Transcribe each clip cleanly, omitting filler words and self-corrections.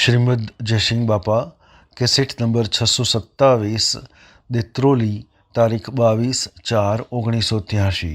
શ્રીમદ જયસિંહ બાપા cassette number 627 દેત્રોલી તારીખ 22/4/1983।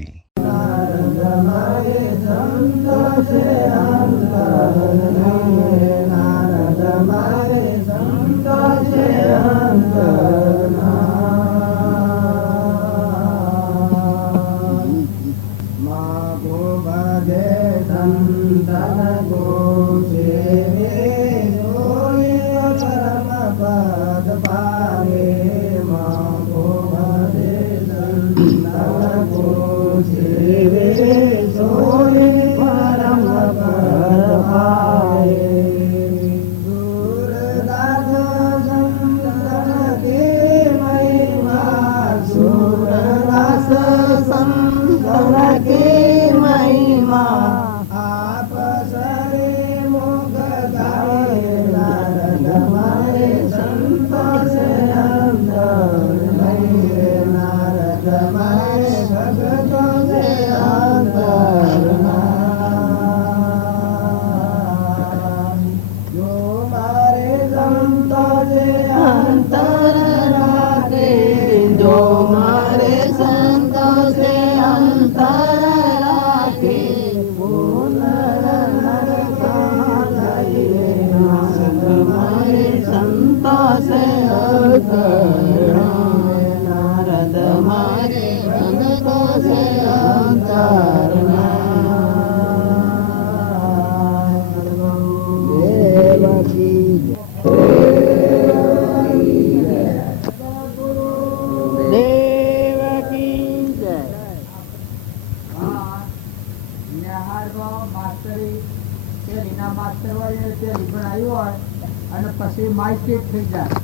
પછી માઇસ્ટેક થઈ જાય,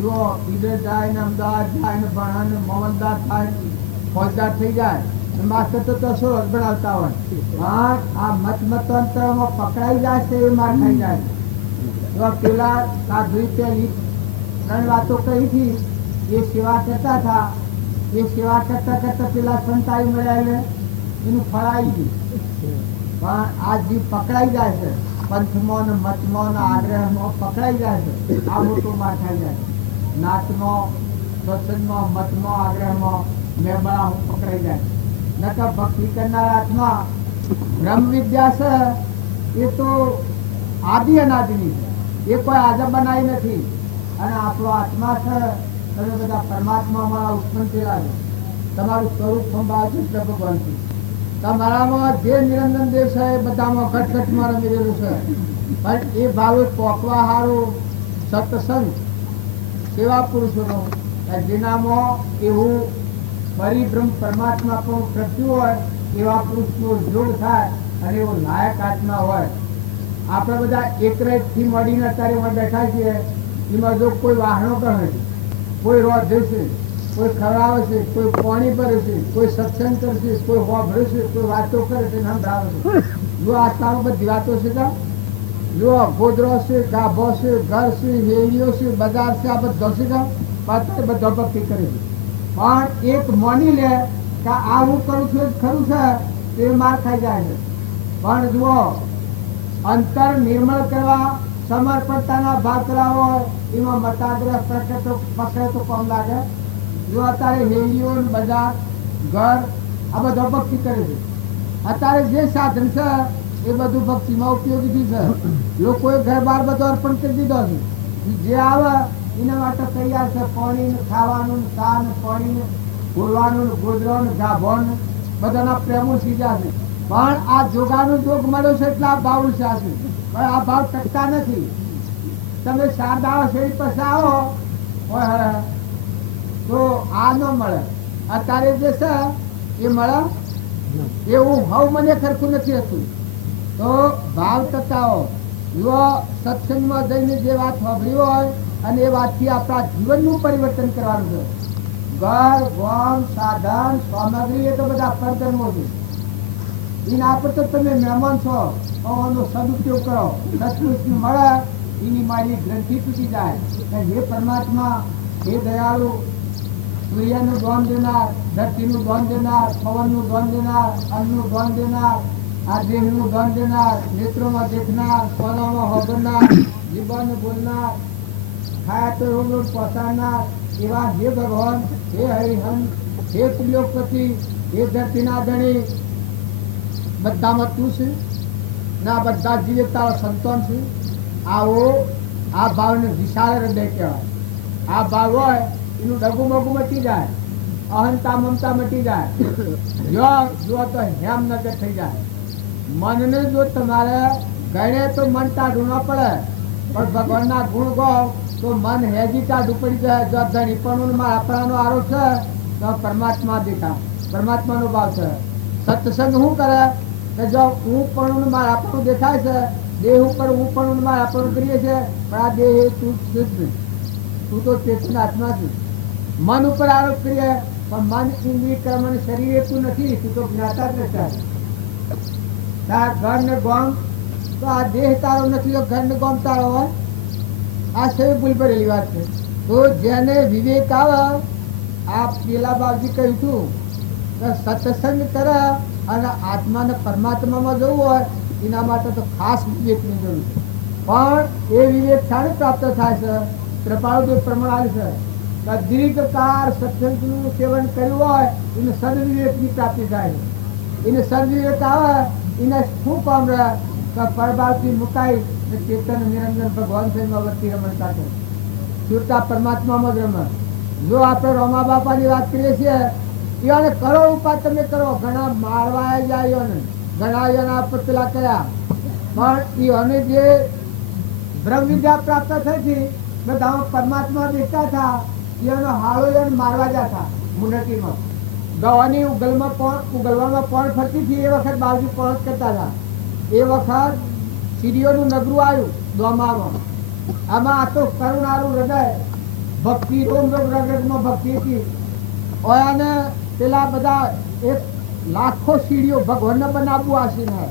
જો ઈડર જાય ને અમદાવાદ જાય ને ભણા ને મોહનદાર થાય ફોજદાર થઈ જાય માસ્ટર તો શું ભણાવતા હોય, આ મતમતાંતરમાં પકડાઈ જાય છે એ માર ખાઈ જાય। પેલા સાધુ ત્રણ વાતો કહી હતી, એ સેવા કરતા હતા, એ સેવા કરતા કરતા પેલા સંતાઈ મળ્યા એનું ફળ આવી ગયું, પણ આ જીવ પકડાઈ જાય છે પંથમાં ને મતમાં ને આગ્રહમાં પકડાઈ જાય છે, આ મોટો માર ખાઈ જાય છે। નાચમાં, સત્સંગમાં, મતમાં, આગ્રહમાં મેમણા પકડાઈ જાય છે। નકર ભક્તિ કરનાર આત્મા બ્રહ્મ વિદ્યા છે એ તો આદિ અનાદિની છે, એ કોઈ આજે બનાવી નથી, અને આપણો આત્મા છે તમે બધા પરમાત્મામાં ઉત્પન્ન થયેલા છે, તમારું સ્વરૂપ સંભાળશે એટલે ભગવાનથી તમારામાં જે નિરંજન દેવ છે એ બધામાં ઘટઘટમાં રમી રહેલું છે, પણ એ ભાવ પોકવા હારું સત્સંગ સેવા પુરુષોનો જેનામાં એવું પરિબ્રહ્મ પરમાત્મા પણ પ્રગટ્યું હોય એવા પુરુષનો જોડ થાય અને એવો લાયક આત્મા હોય। આપણે બધા એકરેજથી મળીને અત્યારે બેઠા છીએ, એમાં જો કોઈ વાહનો કરે છે, કોઈ રોધે છે, કોઈ ખવડાવે છે, કોઈ પાણી ભરે છે, કોઈ સત્સંગ કરશે, કોઈ હોભરે છે, કોઈ વાતો કરે છે, સંભળાવે છે, જો આત્મામાં બધી વાતો છે કે જો ગોદરો છે, ગાભો છે, ઘર છે, વેડીઓ છે, બજાર છે, આ બધો છે કે બધો ભક્તિ કરે છે, પણ એક માની લે કે આ હું કરું છું ખરું છે એ માર ખાઈ જાય છે। પણ જુઓ અંતર નિર્મળ કરવા સમર્પણતાના ભાગ કરાવો એમાં મતાગ્રહ પકડે તો કોમ લાગે। જો અત્યારે વેડીઓ, બજાર, ઘર આ બધો ભક્તિ કરે છે, અત્યારે જે સાધન છે એ બધું ભક્તિમાં ઉપયોગી છે, લોકોએ ઘર બાર બધો અર્પણ કરી દીધો છે, જે આવે એના માટે તૈયાર છે, પાણી ખાવાનું, ચા ને પાણી, બોલવાનું, ગોદરો, ગાભોન બધાના પ્રેમો સીધા છે, પણ આ જોગાનો જોગ મળ્યો છે એટલે આ ભાવ ઉછા છે, પણ આ ભાવ ટકતા નથી। તમે શારદા શેરી પાસે આવો તો આ ન મળે, અત્યારે જે છે એ મળે એવું હવ મને ખરખું નથી હતું, તો ભાવ ટકાવો જો સત્સંગમાં જઈને જે વાત સાંભળી હોય અને એ વાતથી આપણા જીવનનું પરિવર્તન કરવાનું છે। ઘર, ગામ, સાધન, સામગ્રી એ તો બધા પરધર્મો છે, એના પર તો તમે મહેમાન છો, એનો સદુપયોગ કરો, સચમુચ મળે એની મારી ગ્રંથિ તૂટી જાય। હે પરમાત્મા, હે દયાળુ, સૂર્યનું દાન દેનાર, ધરતીનું દાન દેનાર, પવનનું દાન દેનાર, અન્નનું દાન દેનાર, આ દેહનું દાન દેનાર, નેત્રોમાં દેખનાર, સોનામાં હોગરનાર, જીવન બોલનાર, ખાય તો રોગ રોગ પહોંચાડનાર એવા હે ભગવાન, હે હરિહન, હે ત્રિલોકપતિ, હે ધરતીના ધણી, બધામાં તું છે ને આ બધા જીવે તારા સંતાન છે. આવો આ ભાવને વિશાળ હૃદય કહેવાય. આ ભાવ હોય એનું ડગું મગું મટી જાય, અહંતા મમતા મટી જાય, જો તો હેમનગર થઈ જાય. મનને જો તમારે ગણે તો મન ટાઢું ન પડે, પણ ભગવાનના ગુણ ગાવ તો મન હેજી ટાઢું પડી જાય. જો ધણી પણ આપણાનો આરોપ છે તો પરમાત્મા દેખા, પરમાત્માનો ભાવ છે. સત્સંગ શું કરે કે જો હું પણ મારા આપણું દેખાય છે, દેહ ઉપર હું પણ મારા આપણું કરીએ છે, પણ આ દેહ તું તું તો ચેતન આત્મા છે. મન ઉપર આરોપ કરીએ પણ મન ઇન્દ્રિય કર્મ શરીર તું નથી, તું તો જ્ઞાતા જ નથી. તાર ઘર ને ગોમ તો આ દેહ તારો નથી, તો ઘર ને ગોમ તારો હોય. આ સૌ ભૂલ પડેલી વાત છે. તો જેને વિવેક આવે, આ પેલા બાપજી કહ્યું હતું કે સત્સંગ કરે અને આત્માને પરમાત્મામાં જવું હોય એના માટે તો ખાસ વિવેકની જરૂર છે. પણ એ વિવેક શાને પ્રાપ્ત થાય છે? કૃપાળુદેવ પ્રમાણ છે કે દીર્ઘકાળ સત્સંગનું સેવન કર્યું હોય એને સદવિવેકની પ્રાપ્તિ થાય છે. એને સદવિવેક આવે એને શું કામ રહે કે પરબારથી મુકાઈ ચેતન નિરંજન ભગવાન સાહેબમાં વર્તી રમણતા છે, છૂટતા પરમાત્મામાં જ રમે. જો આપણે રોમા બાપાની વાત કરીએ છીએ, એને કરો ઉપાય તમે કરો, ઘણા મારવા જાય ને ઘણા એના પર પેલા કર્યા, પણ એને જે બ્રહ્મ વિદ્યા પ્રાપ્ત થઈ હતી બધા પરમાત્મા દેખતા હતા, એનો હાળો એને મારવા જતા મુનટીમાં. ગવાની ઉગલવામાં પણ ફરતી હતી એ વખત બાજુ પણ કરતા હતા. એ વખત સીડીઓનું નગરું આવ્યું દોમામાં. આમાં આ તો કરુણારું હૃદય ભક્તિ રોમ રોમ રગમાં ભક્તિ હતી. અને પેલા બધા એક લાખો સીડીઓ ભગવાનને બનાવવું આશીને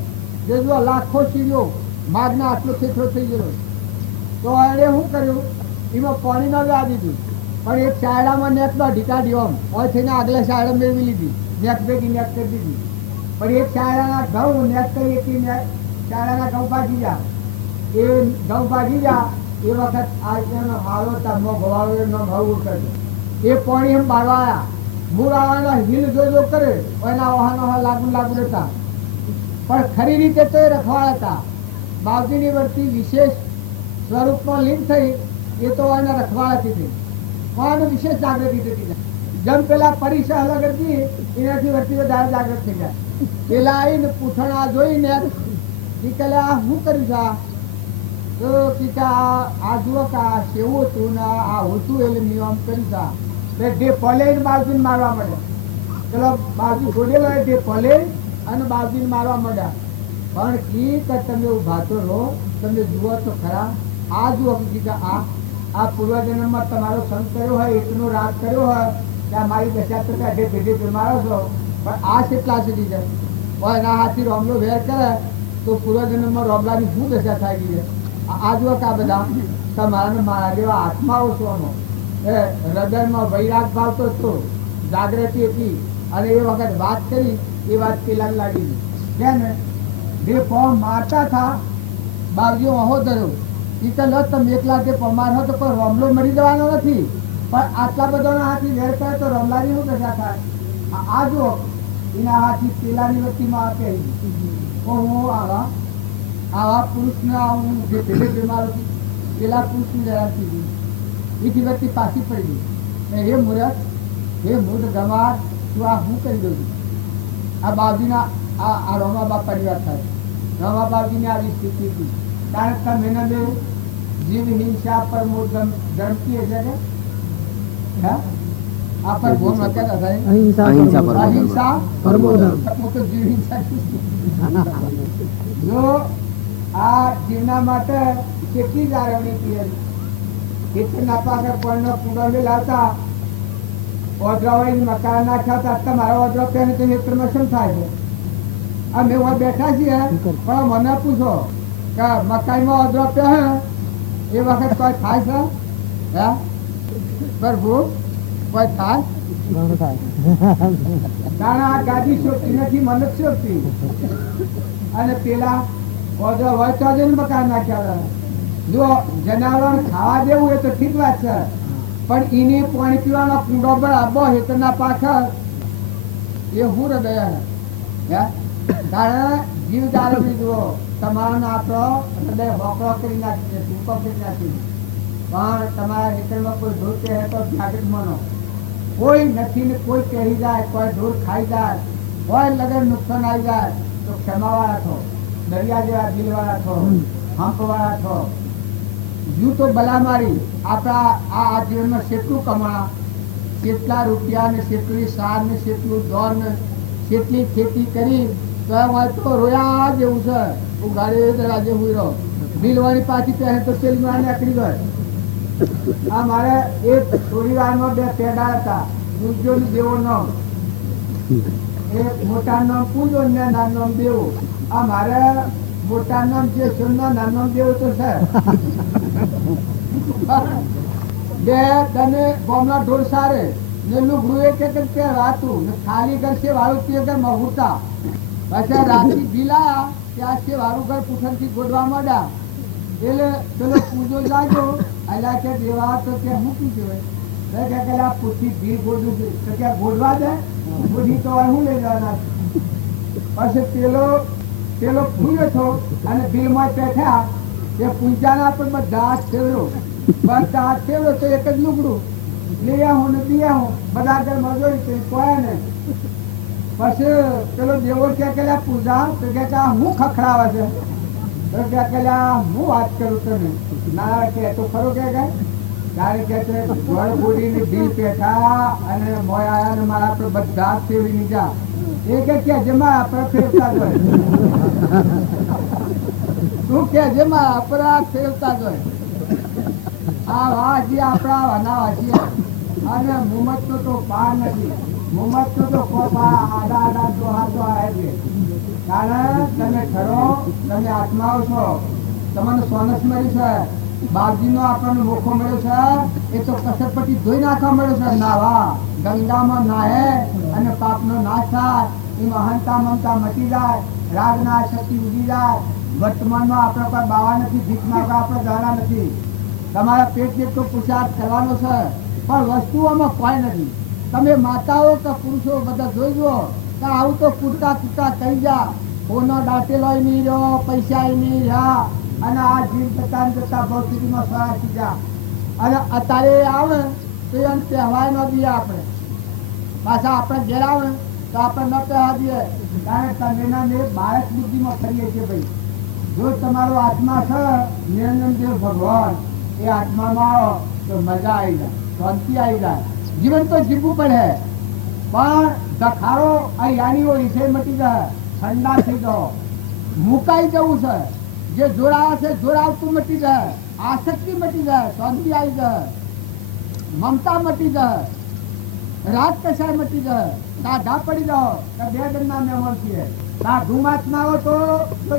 જે જો લાખો સીડીઓ માગના આટલો ખેતરો થઈ ગયો. તો એણે શું કર્યું, એમાં પાણી ન લાવી દીધું, પણ એક શાયડામાં નેકમાં ઢીકાઢી આમ હોય થઈને આગલા શાયડા મેળવી લીધી, નેક ભેગી નેક કરી દીધી. પણ એક શાયડાના ઘઉં નેક કરી એક શાયડાના ઘઉં ભાગી જા, એ ઘઉં ભાગી જા એ વખત આ એનો હાલો તામો ગવાળો એનો ઘઉં કર્યો. એ પાણી એમ બાળવાયા મૂળ આવવાના હિલ જો કરે એના વાહનો લાગુ રહેતા, પણ ખરી રીતે તો એ રખવાડા હતા. બાવજીની વર્તી વિશેષ સ્વરૂપમાં લીન થઈ એ તો એના રખવાડાથી થઈ, પણ વિશેષ જાગૃતિ થતી. જેમ પેલા પરિસર અલગ હતી એનાથી વર્તી વધારે જાગૃત થઈ જાય. પેલા આવીને પૂછણા જોઈને આ શું કર્યું છે, તો આ જુઓ કે આ સેવું હતું ને આ હોતું એટલે નિયમ કર્યું છે. જે પલે બાવજીને મારવા માંડ્યા, પેલો બાવજી છોડેલો જે પલે અને બાવજીને મારવા માંડ્યા. પણ કી કે તમે ઉભા તો રહો, તમે જુઓ તો ખરા, આ જુઓ કે આ પૂર્વજન્મમાં તમારો સંત કર્યો હોય, એટલો રાગ કર્યો હોય કે આ મારી દશા તો અઢે ભેગી મારો છો, પણ આ કેટલા સુધી જાય હોય એના હાથથી રોમલો વેર કરે તો પૂર્વજન્મમાં રોમલાની શું દશા થાય ગઈ છે. આ જુઓ કે આ બધા તમારા મારા જેવા આત્માઓ છો, એ હૃદયમાં વૈરાગ ભાવ તો છો, જાગૃતિ હતી. અને એ વખત વાત કરી એ વાત પેલા લાગી ગઈ. કેમ જે ફોર્મ મારતા હતા બાવજીઓ અહો ધર્યો એ તો લો તમે એકલા જે પમાર હો તો કોઈ રોમલો મરી જવાનો નથી, પણ આટલા બધાના હાથથી વેર કરે તો રોમલાની શું દશા થાય. આ જો એના હાથથી પેલાની વચ્ચેમાં આપે હું આવા પુરુષને હું જે ભેગે બીમાર હતી પેલા પુરુષની જરાથી ગઈ એથી વ્યક્તિ પાછી પડી ગઈ. હે મૂર્ખ, હે મૂર્ખ ગમાર, તું આ હું કરી દઉં છું. આ બાવજીના આ રોમા બાપાની વાત થાય. રોમા બાવજીની આવી સ્થિતિ હતી કારણ કે મેને બે જીવ હિંસા પર ગણતી હશે કે આ પર ભોન અત્યારે થાય અહિંસા પરમો ધર્મ. તો જીવ હિંસા જો આ જીવના માટે કેટલી જાળવણી કરી કેટલી નાપાસ પણ કુંડો લાવતા ઓદરાવાળી મકાન નાખ્યા હતા. તમારા ઓદરા પહેને તો ક્ષેત્રમાં શું થાય છે? અમે બેઠા છીએ પણ મને પૂછો કે મકાઈમાં ઓદરા પહે એ વખત કોઈ થાય છે? હે પ્રભુ કોઈ થાય? કારણ આ ગાદી શોધતી નથી, મને જ શોધતી. અને પેલા ઓદરા હોય તો જ મકાન નાખ્યા જો જનાવર ખાવા દેવું એ તો ઠીક વાત છે, પણ એની પાણી પીવાનો કુંડો પર આબો હેતરના પાછળ એ હું હૃદય હે કારણ જીવ જાળવી જુઓ તમારો આપણો હૃદય હોકળો કરી નાખી ટૂંકો કરી નાખી, પણ તમારા હેતરમાં કોઈ ઢોર કહે તો જાગૃત માનો. કોઈ નથી ને કોઈ કહી જાય, કોઈ ઢોર ખાઈ જાય, કોઈ લગન નુકસાન આવી જાય તો ક્ષમાવાળા છો, દરિયા જેવા દિલવાળા છો, હંપવાળા છો. જુ તો ભલા મારી આપણા આ જીવનમાં કેટલું કમાણા, કેટલા રૂપિયા ને કેટલી સાર ને કેટલું દોર ને કેટલી ખેતી કરી તો રોયા જેવું છે. હું ગાડી રાજે હુઈ રહો બિલવાળી પાછી પહેરે તો તેલમાં નીકળી ગયો. આ મારે એક થોડી વારમાં 2 પેડા હતા, પૂજો ને દેવો નામ, એક મોટા નામ પૂજો ને નાનું નામ દેવો. આ મારે મોટા નામ જે છે નાનું નામ દેવો તો છે. 2 તને ગોમના ઢોર સારે ને લુગડું એક વાતું ને ખાલી ઘર છે વાળું તે ઘર મહુરતા પછી રાત્રિ ભીલાયા ત્યાં છે વાળું ઘર પૂઠણ થી ગોડવા માંડ્યા. એટલે પેલો પૂજો જાગ્યો અલ્યા કે દેવા તો કે હું પૂછ્યું કે પેલા પૂછી ભીલ ગોડું તો કે ગોડવા દે ગોડી તો હું લઈ જવાના. પછી પેલો પૂજો છો અને બિલમાં બેઠા એ પૂજાના પર બધા હાથ ફેરવ્યો, બધા હાથ ફેરવ્યો તો એક જ લુગડું લઈ આવું ને પી આવું બધા ઘરમાં જોઈ કોઈ ને. પછી પેલો દેવો કે પૂજા તો કે હું ખખડાવે છે તો કે હું વાત કરું તમે ના કે તો ખરો કે ત્યારે કે ગોળ બોડીને બિલ પેઠા અને મોય આયા ને મારા પર બધા હાથ ફેરવી નીચા એ કે જેમાં આપણે ફેરતા જ હોય તું કે જેમાં અપરાધ ફેરવતા જ હોય. આ વાજી આપણા વાના વાજી અને મુમત તો પાર નથી, મુમત તો કોપા આડા તો હાથો આવે. કારણ તમે ખરો તમે આત્માઓ છો, તમને સોનસ મળી છે, બાપજીનો આપણને મોખો મળ્યો છે એ તો કસરપટ્ટી ધોઈ નાખવા મળ્યો છે. નાવા ગંગામાં નાહે અને પાપનો નાશ થાય, એમાં હંતા મમતા મટી જાય, રાગના શક્તિ ઉડી જાય. વર્તમાનમાં આપણે કોઈ બાવા નથી, ભીખ માગવા આપણે દાડા નથી. તમારા પેટ જેટલો પુરુષાર્થ કરવાનો છે, પણ વસ્તુઓમાં કોઈ નથી. તમે માતાઓ કે પુરુષો બધા જોઈ જુઓ કે આવું તો કૂદતા કૂદતા કહી જા કોનો દાટેલો નહીં રહ્યો, પૈસા નહીં રહ્યા અને આ જીવ જતા જતા ભૌતિકમાં સ્વરાશી જા. અને અત્યારે આવે તો એને તહેવાર ન દઈએ આપણે, પાછા આપણે ઘેર આવે તો આપણે ન તહેવાર દઈએ. કારણ કે તમે બાળક બુદ્ધિમાં ફરીએ છીએ ભાઈ. જો તમારો આત્મા છે નિરંજનદેવ ભગવાન એ આત્મામાં આવો તો મજા આવી જાય, શાંતિ આવી જાય. જીવન તો જીવવું પડે પણ દખાડો યાનીઓ વિષય મટી જાય, ઠંડા થઈ જાઓ, મુકાઈ જવું છે. જે જોડાવા છે જોડાવતું મટી જાય, આસક્તિ મટી જાય, શાંતિ આવી જાય, મમતા મટી જાય, રાગ કસાય મટી જાય, દાઢા પડી જાઓ તો 2 દંડના મહેમાન છીએ. ધુમાત્માઓ તો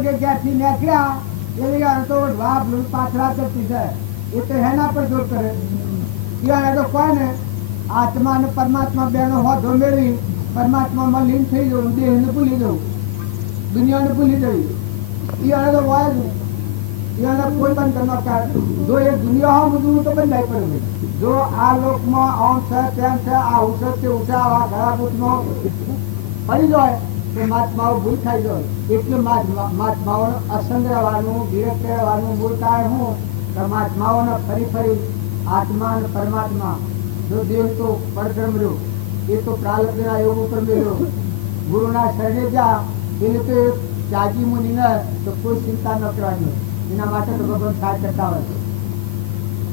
ક્યાંથી નીકળ્યા એ તો વાપ પાછળ કરતી છે, એ તો હેના પર જોર કરે. તો કોને આત્મા અને પરમાત્મા બેનો હોદો મેળવી પરમાત્મામાં લીન થઈ જવું, દેહને ભૂલી જવું, દુનિયાને ભૂલી જવી. એને તો વાય જ એને કોઈ બંધ કરવા. જો એ દુનિયા હોય બધું તો બંધાઈ પડે. જો આ લોકમાં આમ છે તેમ છે, આ ઉછર છે ઉછા આ ઘરાભૂતનો પડી જાય તો મહાત્માઓ ભૂલ થઈ જાય. એટલે મહાત્માઓને અસંગ રહેવાનું, વિરક્ત રહેવાનું મૂળ કારણ હું કે મહાત્માઓને ફરી ફરી આત્મા અને પરમાત્મા જો દેવ તો પરબ્રહ્મ રહ્યો એ તો પ્રાલબ્ધના યોગ ઉપર મેળ્યો. ગુરુના શરણે જા એને તો ત્યાગી મુનિને તો કોઈ ચિંતા ન કરવાની, એના માટે તો ભગવાન સહાય કરતા હોય.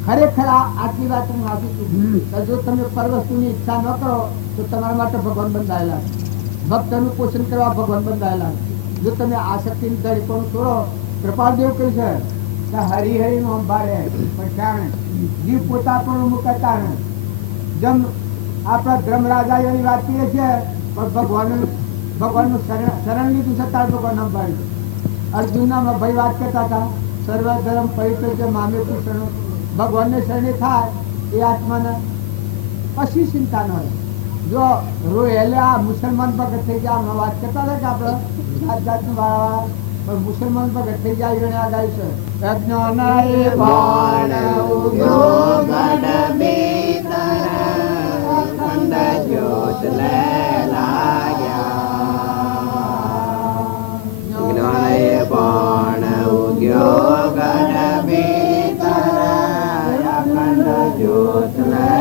ખરેખર આટલી વાત હું આપી છું. જો તમે પર વસ્તુની ઈચ્છા ન કરો તો તમારા માટે ભગવાન બંધાયેલા, ભક્તનું પોષણ કરવા ભગવાન બંધાયેલા. જો તમે આસક્તિની દળીપણું છોડો, કૃપાલ દેવ કહે છે કે હરિહરિ નો અંબારે પણ જાણે જીવ પોતા પણ મુકતા ને. જેમ આપણા ધર્મરાજા એની વાત કરીએ છીએ પણ ભગવાનનું શરણ લીધું છતાં ભગવાન અંબાડ્યું. અર્જુનના ભાઈ વાત કરતા હતા સર્વ ધર્મ પવિત્ર છે મામે શરણ, ભગવાનને શરણે થાય એ આત્માને પછી ચિંતા ન હોય. જો રોયેલે આ મુસલમાન ભગત થઈ ગયા વાત કરતા હતા કે આપણે જાત જાતનું વાળા પણ મુસલમાન ભગત થઈ જાય એને આ ગાય છે અજ્ઞાનાએ બાણ ઉગ્યો ગઢ ભીતર અખંડ જ્યોત લે લાગ્યા જ્ઞાનાએ બાણ ઉગ્યો ગઢ ભીતર અખંડ જ્યોત લે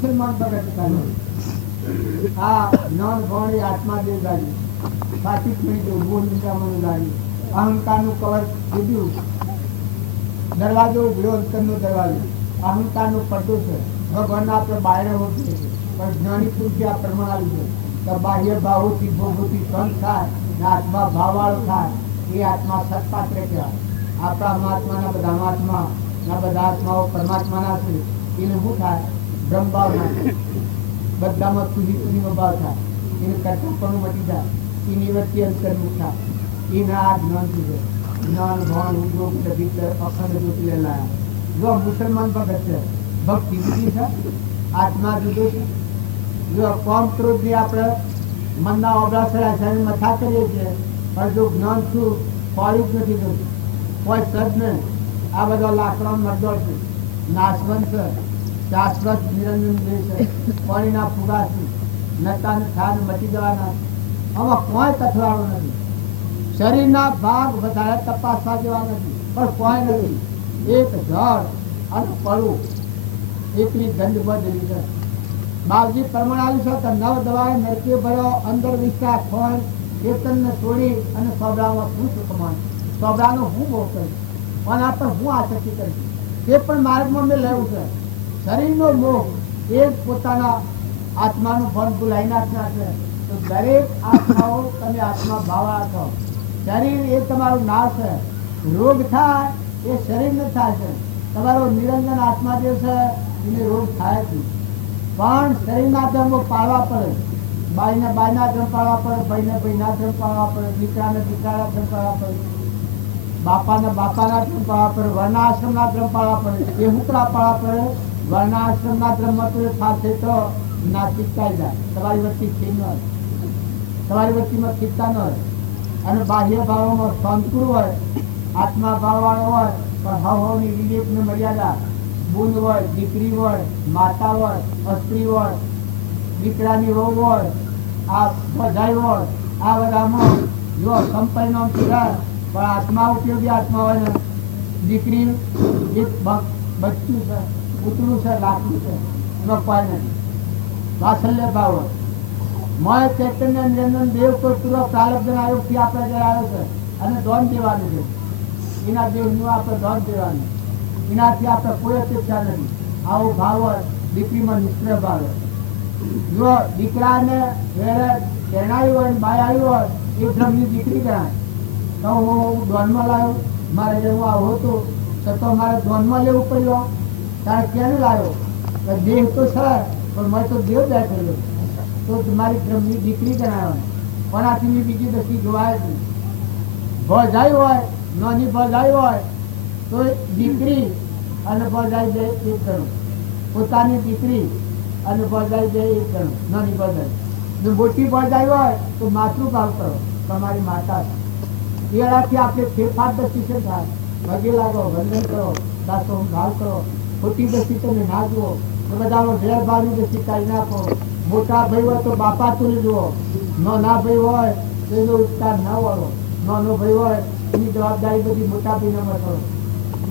મુસલમાન ભગત આ નોન ભોળી આત્મા દેવ ગાડી સાચી પડી ગયું બોલ નિશામણ ગાડી અહંકાર નું કવર દીધું દરવાજો ઉભ્યો અંતરનો દરવાજો અહંકાર નો પડદો છે ભગવાન આપણે બહાર હોતું છે પણ જ્ઞાની પુરુષે આ પ્રમાણ આવ્યું છે તો બાહ્ય ભાવોથી ભોગોથી ત્રણ થાય ને આત્મા ભાવવાળો થાય એ આત્મા સત્પાત્ર કહેવાય આપણા મહાત્માના બધા મહાત્મા ના બધા આત્માઓ પરમાત્માના છે એને શું થાય બ્રહ્મ ભાવ ના બધામાં સુધી સુધીનો ભાવ થાય એને કરતા પણ મટી જાય એની વચ્ચે અંતર્મુખ થાય इन आज ज्ञान थी ज्ञान भवन उद्योग के भीतर अखंड रूप ले लाया जो मुसलमान भगत है भक्ति जुदी है आत्मा जुदो है जो कम क्रोध भी આપણે મનના ઓબલા સળા મથા કરીએ છીએ પણ જો જ્ઞાન છું ફળી જ નથી જતું કોઈ સદ ને આ બધા લાકડા મરદો છે નાશવંત છે શાશ્વત નિરંજન જે છે પાણીના ફુગાથી નતા ને થાન મચી જવાના આમાં કોઈ કથવાળો નથી શરીરના ભાગ વધારે તપાસવા જેવા નથી પણ કોઈ નથી એક જળ અને પડું એકની ગંધ બદલી છે બાવજી પરમાણુ છે કે નવ દવાએ નરકે ભર્યો અંદર વિશ્વાસ હોય ચેતનને છોડી અને સ્વભાવમાં શું સુખમાન સ્વભાવનો હું બહુ કરીશ અને આપણે હું આસક્તિ કરીશ તે પણ માર્ગમાં મેં લેવું છે શરીરનો મોહ એ જ પોતાના આત્માનું ફળ ભૂલાઈ નાખનાર છે તો દરેક આત્માઓ તમે આત્મા ભાવા છો શરીર એ તમારું નાશ છે રોગ થાય એ શરીરને થાય છે તમારો નિરંજન આત્મા જે છે એને રોગ થાય છે પણ શરીરના ધર્મો પાળવા પડે બાઈને બાયના ધર્મ પાળવા પડે ભાઈને ભાઈના ધર્મ પાળવા પડે દીકરાને દીકરાના ધર્મ પાળવા પડે બાપાને બાપાના ધર્મ પાળવા પડે વર્ણાશ્રમના ધર્મ પાળવા પડે એ હુકડા પાળવા પડે વર્ણાશ્રમના ધર્મમાં તો થશે તો નાસ્તિકતા જાય તમારી વચ્ચે ખીર ન હોય તમારી વચ્ચેમાં ખીરતા ન હોય અને બાહ્ય ભાવોમાં સંકુર હોય આત્મા ભાવવાળો હોય પણ હવની વિવેકની મર્યાદા બુંદ હોય દીકરી હોય માતા હોય સ્ત્રી હોય દીકરાની વહુ હોય આ બધાય હોય આ બધામાં જો સંપરિણામ થયા પણ આત્મા ઉપયોગી આત્મા હોય ને દીકરી એક બચ્ચું છે ઉતરું છે લાકડું છે એમાં કોઈ નથી વાત્સલ્ય ભાવ હોય મય ચૈતન્ય નિરંજન દેવ તો પૂરો પ્રારબ્ધ આયોગથી આપણે જણાવ્યો છે અને દોન દેવાનું છે એના દેવનું આપણે દોન દેવાનું એનાથી આપણે કોઈ અપેક્ષા નથી આવો ભાવ હોય દીકરીમાં નિષ્ઠ ભાવ હોય જો દીકરાને પહેણાયું હોય બાય આવ્યું હોય એ બ્રહ્મની દીકરી ગણાય તો હું દોનમાં લાવ્યો મારે જેવું આવું હતું છતાં મારે દોનમાં લેવું પડ્યું તારે ક્યાં લાવ્યો દેહ તો છે પણ મેં તો દેવ બેઠેલો તો મારી બ્રહ્મની દીકરી ગણાય પણ આથી બીજી દસી જોવાય જ નહીં ભજાઈ હોય નાની ભજાઈ હોય તો દીકરી અને ભજાઈ જાય એક ગણું પોતાની દીકરી અને ભજાઈ જાય એક ગણું નાની ભજાઈ જો મોટી ભજાઈ હોય તો માતૃભાવ કરો તમારી માતા એનાથી આપણે ફેરફાર દસી છે થાય પગે લાગો વંદન કરો દાસો ભાવ કરો ખોટી દસી તમે ના જુઓ તો બધાનો ઢેર ભાવની દસી કાઢી નાખો મોટા ભાઈ હોય તો બાપા તુલી જુઓ નાના ભાઈ હોય તો એનો ઉપકાર ન વળો નાનો ભાઈ હોય એની જવાબદારી બધી મોટા ભાઈને કરો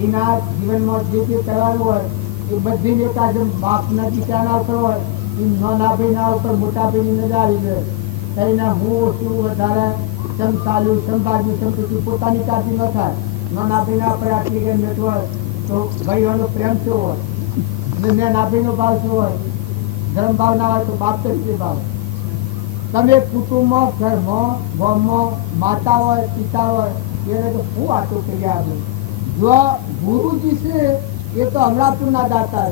એના જીવનમાં જે જે કરવાનું હોય એ બધી નેતા જેમ બાપના દીકરાના ઉપર હોય એ નાના ભાઈના ઉપર મોટા ભાઈની નજર આવી જાય એના હું શું વધારે ચમ ચાલ્યું સંભાળ્યું સંપૂર્ણ પોતાની કાળજી ન થાય નાના ભાઈના ઉપર આટલી ગેમ હોય તો ભાઈઓનો પ્રેમ શું હોય નાના ભાઈનો ભાવ શું હોય ધર્મ ભાવ ના હોય તો બાપ તરીકે ભાવ તમે કુટુંબમાં ઘરમાં ગામમાં માતા હોય પિતા હોય એને તો શું વાતો કરી આપણે જો ગુરુજી છે એ તો અમરાપુરના દાતા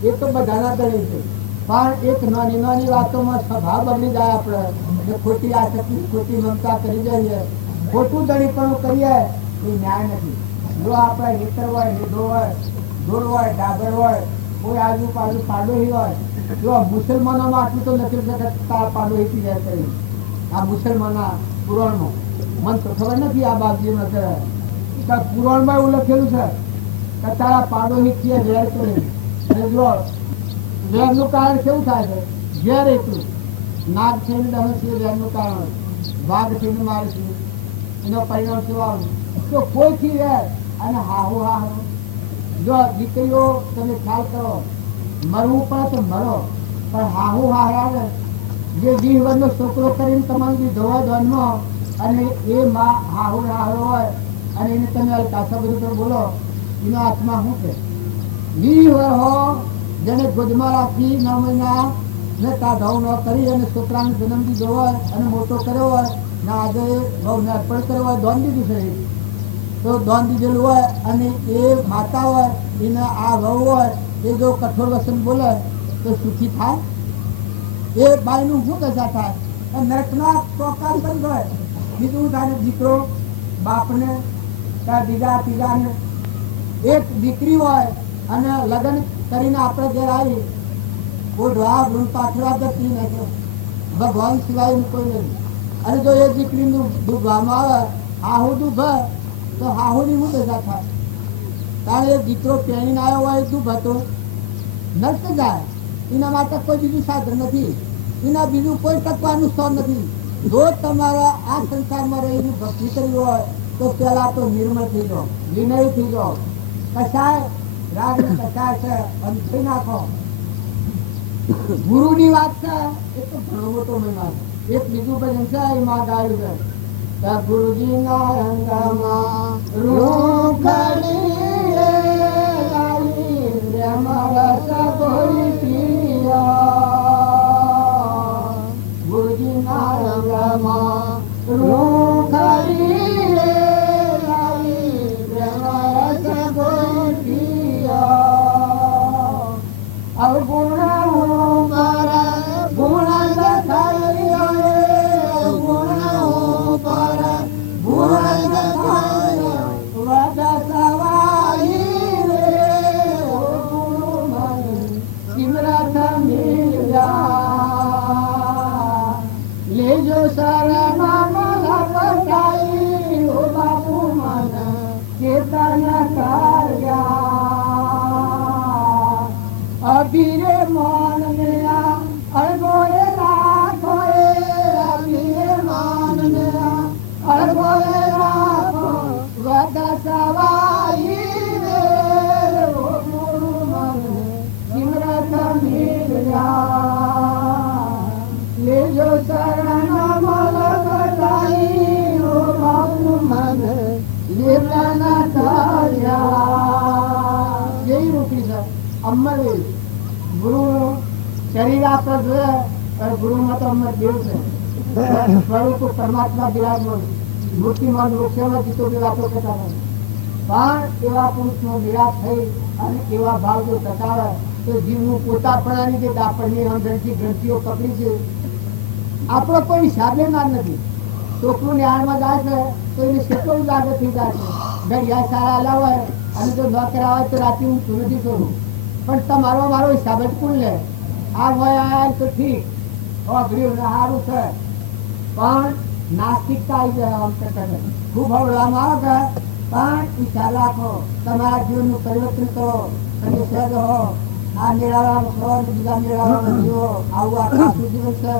છે એ તો બધાના ધણી છે પણ એક નાની નાની વાતોમાં સ્વભાવ બગડી જાય આપણે ખોટી આસક્તિ ખોટી મમતા કરી દઈએ ખોટું ધણી પણ કરીએ એ ન્યાય નથી જો આપણે નેતર હોય નીડો હોય દોર હોય ડાબર હોય કોઈ આજુબાજુ પાડોહી હોય જો મુસલમાનોમાં આટલું તો નથી શકતા પાડોહી પી જાય કરી આ મુસલમાનના પુરાણમાં મને તો ખબર નથી આ બાબજીમાં પુરાણમાં એવું લખેલું છે કે તારા પાડોશી છે વેર કરી અને જો વેરનું કારણ કેવું થાય છે ઝેર એટલું નાગ છે ને દહન છે વેરનું કારણ વાઘ છે ને મારે છે એનો પરિણામ કેવું આવ્યું તો કોઈથી વેર અને હાહુ હાહુ જો દીકરીઓ તમે ખ્યાલ કરો મરવું પડે તો મરો પણ હાહુ હાહરા ને જે 20 વર્ષનો છોકરો કરીને તમારું દીધો હોય ધનમાં અને એ માં હાહુ હાહરો હોય અને એને તમે કાસા બધું બોલો એનો આત્મા શું છે 20 વર્ષ હો જેને ગોદમાં રાખી 9 મહિના ને તાધાવ ન કરી અને છોકરાનો જન્મ દીધો હોય અને મોટો કર્યો હોય ને આજે બહુને અર્પણ કર્યો હોય દોન દીધું છે તો દોન દીધેલું હોય અને એ માતા હોય એને આ વહુ હોય એ જો કઠોર વસન બોલે તો સુખી થાય એ બાઈનું શું દશા થાય નરકના ચોકાર બંધ હોય બીજું થાય દીકરો બાપને ત્યાં બીજા ત્રીજાને એક દીકરી હોય અને લગ્ન કરીને આપણે ઘેર આવી ઓઢવા ભૂલ પાછળવા જતી નથી ભગવાન સિવાય કોઈ નહીં. અને જો એ દીકરીનું દુભામાં આવે હાહુ દુભ તો હાહુની હું દશા થાય. કારણ એ દીકરો પહેરીને આવ્યો હોય દુભ હતો નષ્ટ જાય. એના માટે કોઈ બીજું સાધન નથી, એના બીજું કોઈ ટકવાનું સ્થળ નથી. જો તમારા આ સંસારમાં રહીને ભક્તિ કરી હોય તો પેલા તો નિર્મળ થઈ જાઓ, વિનય થઈ જાઓ. કસાય રાગ કસાય છે અને થઈ નાખો. ગુરુની વાત છે એ તો ઘણો મોટો મહિમા છે. એક બીજું ભજન છે એમાં ગાયું છે ગુરુજી ના રંગમાં રૂખડી ગુરુજી ના રંગમાં લેજો શરણ બાપુ મન ચેતન કર્યા અભિરે મન મેરા અળગોએ રાખો અભિરે મન મેરા અળગોએ રાખો વદ સવાઈ રે ગુરુ મન સિમરત મિલ્યા લેજો શરણ મલકતાઈ ઓ બાપુ મન લેતન કર્યા. જેવી રૂપી છે અમર ગુરુ શરીર આપણે જોઈએ અને ગુરુમાં તો અમર દેવ છે સ્વરૂપ પરમાત્મા બિરાજમાન મૂર્તિમાન વૃક્ષોમાં જીતો વાતો કરતા નથી. પણ એવા પુરુષનો નિરાશ થઈ અને એવા ભાવ જો ટકાવે તો જીવનું પોતાપણાની જે દાપણની અંદરથી ગ્રંથિઓ પકડી છે આપણો કોઈ હિસાબે ના નથી. છોકરું નિહાળમાં જાય છે તો એને કેટલું લાગે થઈ જાય છે. ઘડિયા સારા આલા હોય અને જો ન કરાવે તો રાતે હું તું નથી છોડું. પણ તમારો મારો હિસાબ જ કોણ લે? આ હોય આયા તો ઠીક અઘર્યું સારું છે. પણ નાસ્તિકતા આવી જાય આમ કરતા ખૂબ હવડવામાં આવે છે. પણ ઈચ્છા રાખો તમારા જીવનનું પરિવર્તન કરો અને સહજ હો. આ મેળાવામાં છો બીજા મેળાવામાં જીવો. આવું આ ખાસું જીવન છે.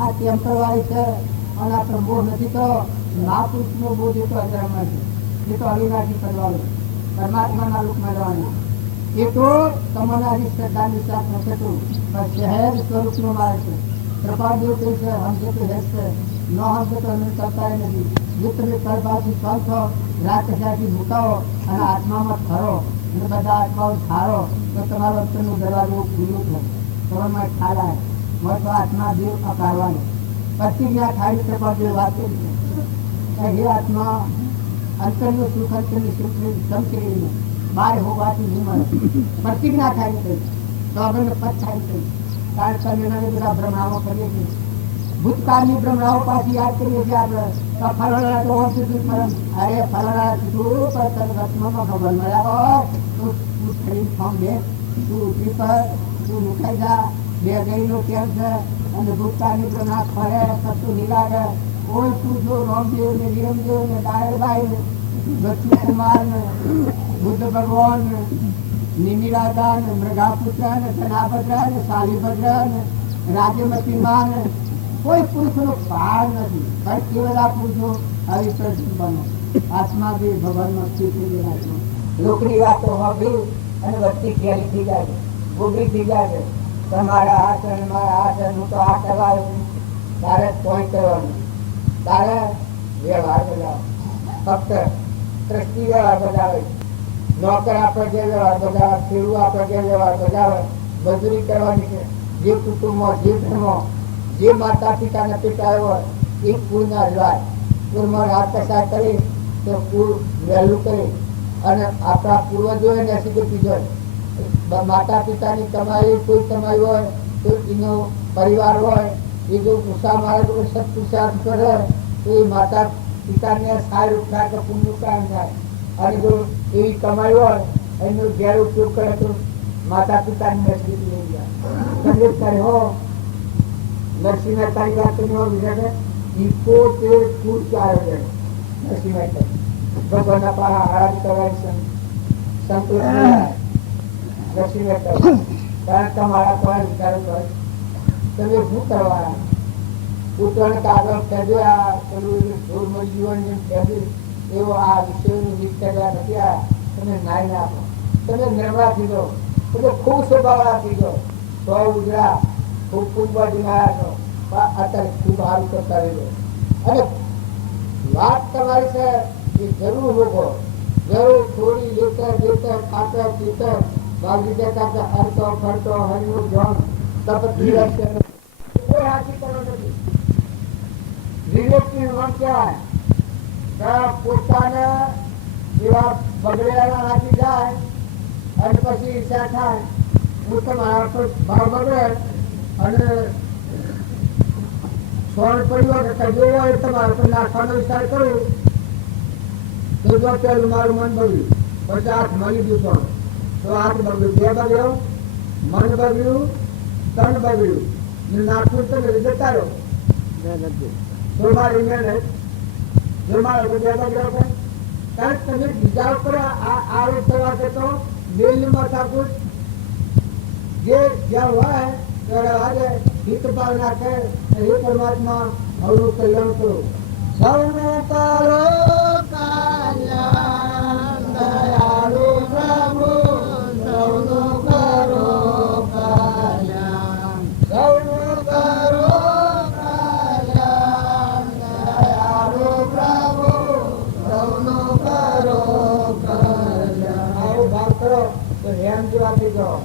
આ ટેમ્પરવારી છે અને આ પ્રબોધ નથી કરો. મહાપુરુષનો બોધ એ તો અજરામાં છે, એ તો અવિનાશી કરવાનું પરમાત્માના રૂપમાં રહેવાનું. એ તો તમારી શ્રદ્ધા વિશ્વાસ નથી પણ સહેજ સ્વરૂપનો મારે છે. કૃપાદેવ કહે છે હમશે તો હેસ છે, ન હમશે તો અમે કરતા નથી. જો તમે કરવાથી સ્વંત હો રાતથી ભૂકાવો અને આત્મામાં ફરો અને બધા આત્માઓ ઠારો તો તમારું અંતરનું દરવાજો ખુલ્લું છે. તમારમાં ખ્યાલ આવે મત આત્મા દેવ અકારવાનો પ્રતિજ્ઞા ખાલી કૃપાદેવ વાત કરી છે હે આત્મા અંતરનું સુખ અંતરની સુખની સમશ્રી બહાર હોવાથી નહીં મળે. પ્રતિજ્ઞા ખાલી કરી તો આપણને પદ ખાલી કરી. કારણ કે અમે બધા ભ્રમણાઓ કરીએ છીએ. ભૂતકાળની ભ્રમણાઓ પાછી યાદ કરીએ છીએ આપણે. ફલાણા તો અરે ફલાણા તું રત્નમાં ભગવાન મળ્યા હોય તું ખરીદ ફોર્મ બે તું ઉઠી પર તું મુકાઈ જા. બે ગઈનો કેમ છે અને ભૂતકાળની ભ્રમણા ફરે કશું નહીં લાગે. કોઈ પૂછો રામદેવ ને વિરમદેવ ને ડાયરભાઈ ને બચ્ચુ કુમાર ને બુદ્ધ ભગવાન ને નિમિરાદા ને મૃગાપુત્ર ને ધનાભદ્ર ને શાલીભદ્ર ને રાજ્યમતી માં ને કોઈ પુરુષનો પાર નથી. પણ કેવલા પુરુષો આવી બને આત્મા બી ભગવાનમાં સ્થિત થઈ જાય. લોકની વાતો હોવી અને વસ્તી ખેલી થઈ જાય, ગોબરી થઈ જાય. તમારા આચરણ મારા આચરણ હું તો આ કરવાનું તારે કોઈ કરવાનું તારે વ્યવહાર બજાવે. ફક્ત દ્રષ્ટિ વ્યવહાર બજાવે. નોકર આપણે જે વ્યવહાર બજાવે, ખેડૂત આપણે જે વ્યવહાર બજાવે, મજૂરી કરવાની છે. જે કુટુંબમાં જે ધર્મો જે માતા પિતાને પિતાયો હોય એ કુળના રિવાજ કુળમાં રાત કસાય કરી તો કુળ વહેલું કરી અને આપણા પૂર્વજોએ નસીબ પીધો. માતા પિતાની કમાઈ કોઈ કમાઈ હોય તો એનો પરિવાર હોય એ જો ઉષા મારે સત્પુરુષાર્થ કરે એ માતા પિતાને સારું થાય તો પુણ્યનું કામ થાય. અને જો એવી કમાઈ હોય એનો ગેર ઉપયોગ કરે તો માતા પિતાની નસીબ લઈ ગયા કરે હો નરસિંહ મહેતાની વાત તો નહીં વિચારે 71 ફૂટ ચાલે છે નરસિંહ મહેતા ભગવાનના પાસે આરાધ કરવાની સંતોષ નરસિંહ મહેતા. કારણ તમારા પાસે વિચારો કરે તમે શું કરવાના પુત્રને કાગળ ખેડ્યા પેલું ઢોર મળી જીવન જેમ ખેડ્યું એવો આ વિષયનું ગીત કર્યા નથી. આ તમે નાઈ નાખો, તમે નિર્મળા થઈ દો, તમે ખૂબ સ્વભાવના થઈ દો, તો ઉજળા ખૂબ ખૂબ બાજુમાં છો અત્યારે ખૂબ સારું કરતા રહી દો. અને વાત તમારી છે એ જરૂર લોકો જરૂર થોડી લેતર ખાતર પીતર બાગી દેતા હરતો ફરતો હરિનું જોન તપતી રહેશે કોઈ હાથી કરો નથી. વિવેકની મન કહેવાય પોતાને એવા બગડેલા હાથી જાય અને પછી ઈચ્છા થાય હું તમારા પર ભાવ બગડે અને સોળ પડ્યો કે કજો હોય તમારા પર નાખવાનો વિચાર કરું તો જો પેલું મારું મન બગડ્યું પછી હાથ મળી ગયું તો હાથ બગડ્યું, બે બગડ્યો, મન બગડ્યું, તન બગડ્યું ને નાખવું તમે જતા રહો તો મારી મહેનત જો મારો બે બગડ્યો છે. કારણ તમે બીજા ઉપર આરોપ કરવા તો બેલની માથાકૂટ જે જ્યાં હોય ત્યારે આજે હિત ભાવના કહે હે પરમાત્મા અવરું કલ્યાણ કરો. સૌને કરો કલ્યાણ દયાળુ પ્રભુ સૌનું કરો કલ્યાણ સૌનું કરો કલ્યાણ દયાળુ પ્રભુ સૌનું કરો કલ્યાણ. આવો ભાવ કરો તો એમ જેવા થઈ જાઓ.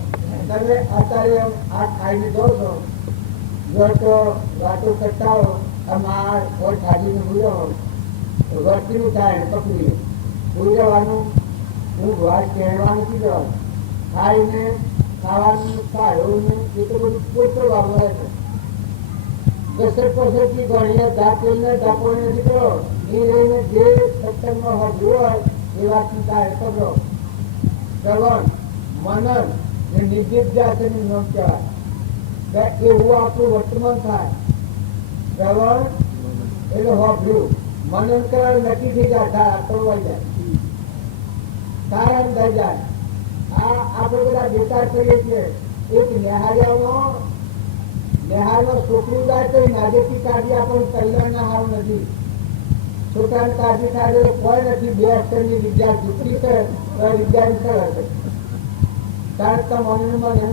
તમે અત્યારે આ ખાઈને જાઓ છો જો તો વાતો કરતા હો અમાર ઓર થાળીને ભૂલો વર્તીનું થાય ને પકડી ભૂલી જવાનું. હું વાત કહેવાનું કીધો ખાઈને ખાવાનું ખાયું ને એ તો બધું પોતો વાપરે છે. 10% ગણીએ દાંતને ડાકોને દીકરો એ રહીને જે સત્સંગમાં હોય એ વાતની થાય પકડો. શ્રવણ મનન ને નિધિધ્યાસનનું નામ કહેવાય. એવું આપણું વર્તમાન થાય. શ્રવણ એટલે હોભ્યું, મનન કરવાનું નક્કી થઈ જાય, તોડવાઈ જાય, કારણ થઈ જાય. આ આપણે બધા બેકાર કરીએ છીએ. એક નેહાળનો છોકરું જાય તો નાગેથી કાઢી આપણને કલ્યાણના હારું નથી. છોકરાને કાઢી કાઢે કોઈ નથી. 2 અક્ષરની વિદ્યા જીતરી છે તો વિદ્યાની સરળ છે. કારણ કે મને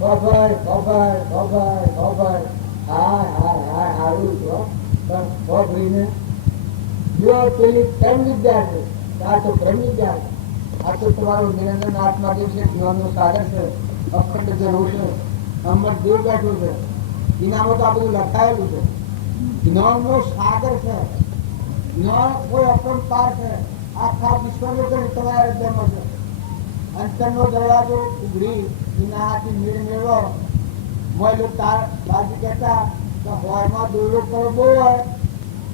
ખબર હારું છો પણ ખબરીને જો પેલી પ્રેમ વિદ્યા છે આ તો પ્રેમ વિદ્યા છે. આ તો તમારું નિરંજન આત્મા જે છે જ્ઞાનનું સાગર છે, અખંડ જરૂર છે, અમર દેવ બેઠું છે, એનામાં તો આ બધું લખાયેલું છે. જ્ઞાનનો સાગર છે, જ્ઞાન કોઈ અપરંપાર છે. આખા વિશ્વનો તો તમારા હૃદયમાં છે. અંતરનો દરવાજો ઉઘડી એના હાથી મેળ મેળવો મોયલો તાર બાજુ કહેતા તો હોરમાં દોરડો કરવો હોય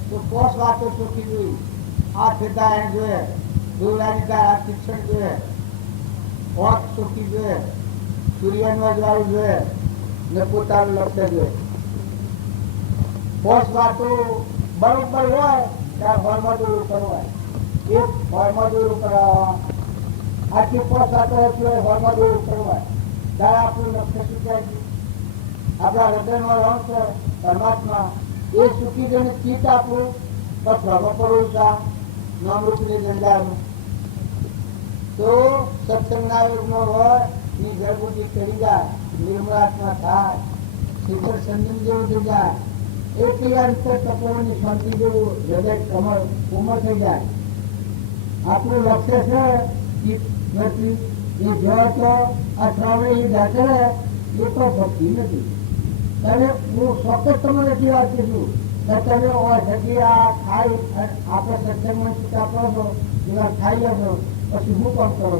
તો 5 વાતો ચોખ્ખી જોઈ. આ થતા એને જોઈએ દોરડાની તાર શિક્ષણ જોઈએ, ઓખ ચોખ્ખી જોઈએ, સૂર્યનું અજવાળું જોઈએ ને પોતાનું લક્ષ્ય જોઈએ. 5 વાતો બરોબર હોય ત્યારે હોરમાં દોરડો કરવાય. એક હોરમાં દોરડો કરાવવા આટલી 5 વાતો હોય હોરમાં દોરડો કરવાય ત્યારે આપણું લક્ષ્ય શું થાય? આપણા હૃદયમાં રહો છે પરમાત્મા એ સુખી જઈને ચિત્ત આપવું બસ રમો પડું નામરૂપની ગંગાનું તો સત્સંગના યોગમાં હોય એ જળબુદ્ધિ કરી જાય, નિર્મળાત્મા થાય, શિખર સંયમ જેવું થઈ જાય. એટલી અંતર તત્વોની શાંતિ જેવું હૃદય કમળ ઉમર થઈ જાય. આપણું લક્ષ્ય છે ચિત્ત નથી. એ જો તો આ શ્રાવણી જાતે એ તો ભક્તિ નથી. અને હું ચોક્કસ તમને નથી વાત કીધું કે તમે જગ્યા ખાઈ આપણે સત્સંગમાં છૂટા કરો છો એવા ખાઈ લેશો પછી હું કામ કરો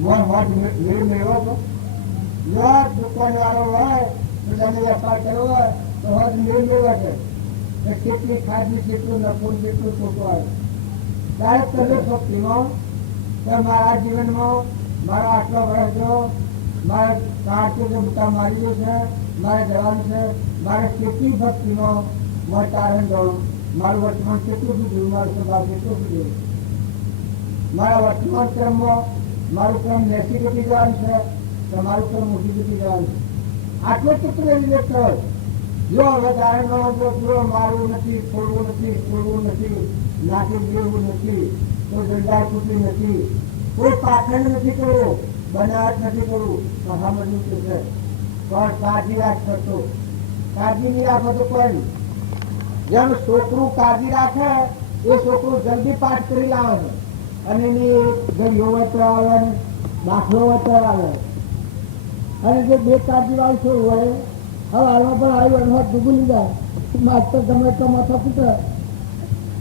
મેળ મેળવો છો. જો દુકાન વાળો હોય તો તમે વેપાર કરવો હોય તો હજ મેળ મેળવે છે. તો કેટલી ખાધી કેટલું નફો કેટલું ખોટું આવે. ત્યારે તમે ભક્તિમાં કે મારા જીવનમાં મારો આટલો વર્ષ જો મારે કાઢતો બુટા મારી છે, મારે જવાનું છે, મારે કેટલી ભક્તિમાં મારે તારણ જવું, મારું વર્તમાન કેટલું સુધર્યું, મારું સ્વભાવ કેટલું સુધર્યું, મારા વર્તમાન ક્રમમાં મારું ક્રમ નેસી ઘટી જવાનું છે તો મારું ક્રમ ઊંચી ઘટી જવાનું છે. આટલો ચિત્ર વિવેક કરો. જો હવે તારણમાં જો મારવું નથી, છોડવું નથી, છોડવું નથી, નાખી દેવું નથી, કોઈ ગંડા કૂટી નથી, કોઈ પાખંડ નથી કરવું, બનાવટ નથી કરવું, તો હા બધું છે પણ કાળજી રાખ કરતો. કાળજી નહીં રાખો તો કોઈ જેમ છોકરું કાળજી રાખે એ છોકરું જલ્દી પાઠ કરી લાવે છે અને એની ગળીઓ વતર આવે ને દાખલો વતર આવે. અને જે બે કાળજી વાળું છોડ હોય હવે હાલમાં પણ આવ્યું અનુભવ ડૂબી લીધા માસ્તર તમે તો માથા પૂછે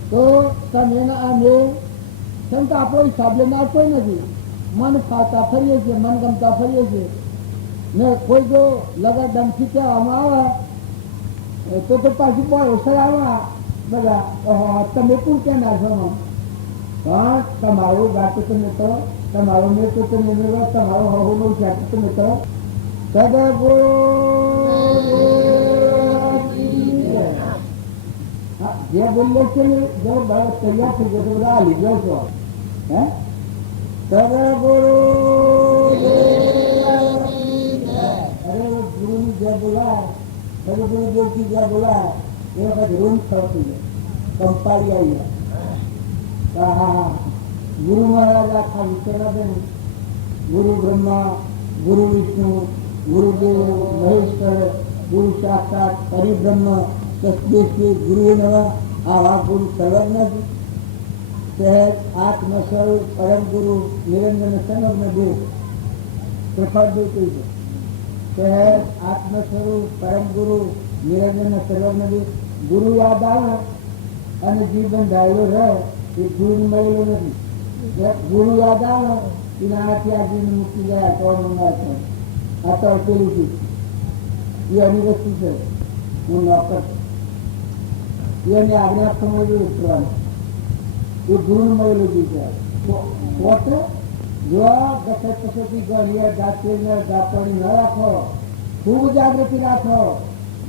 તો તમે અને કેમ કે આપણો હિસાબ લઈને આવતો નથી. મન ફાતા ફરીએ છીએ, મન ગમતા ફરીએ છીએ ને કોઈ જો લગા દમથી કહેવામાં આવે તો પાછી બહુ અવસર આવે બધા તમે પણ ક્યાં નાખો પણ તમારું ગાતું તો મિત્રો, તમારું મેં તો મિત્રો, તમારો હવું જાતું તો મિત્રો જે બોલે છે ને જો બરાબર તૈયાર થઈ ગયો તો બધા લીધો છો હે સદગુરુ અરે ગુરુની જે બોલાય સદગુરુ દેવજી જે બોલાય એ વખત રૂમ થતું જાય કંપાળી આવી જાય. હા ગુરુ મહારાજ આખા વિચારા બેન ગુરુ બ્રહ્મા, ગુરુ વિષ્ણુ, ગુરુદેવ મહેશ્વર, ગુરુ સાક્ષાત પરિબ્રહ્મ તસ્દેશી ગુરુ નવા આવા ગુરુ સર્વજ્ઞ સહેજ આત્મ સ્વરૂપ પરમ ગુરુ નિરંજન સમગ્ન દેવ પ્રફાદેવ કહી છે. સહેજ આત્મ સ્વરૂપ પરમ ગુરુ નિરંજન સર્વજ્ઞ દેવ ગુરુ યાદ આવે અને જીવન ધારેલો રહે એ ગુરુ મળેલો નથી. ગુરુ યાદ આવે એનાથી આ જીવન મૂકી ગયા તો મંગાય આ તો અકેલું છું એ એની વસ્તુ છે. હું નોકર એની આજ્ઞા સમજવું ઉતરવાનું એ ગુરુ મળેલું છે. પોતે જો દશક પછીથી ગળીએ દાંતને દાંતણી ન રાખો, ખૂબ જાગૃતિ રાખો,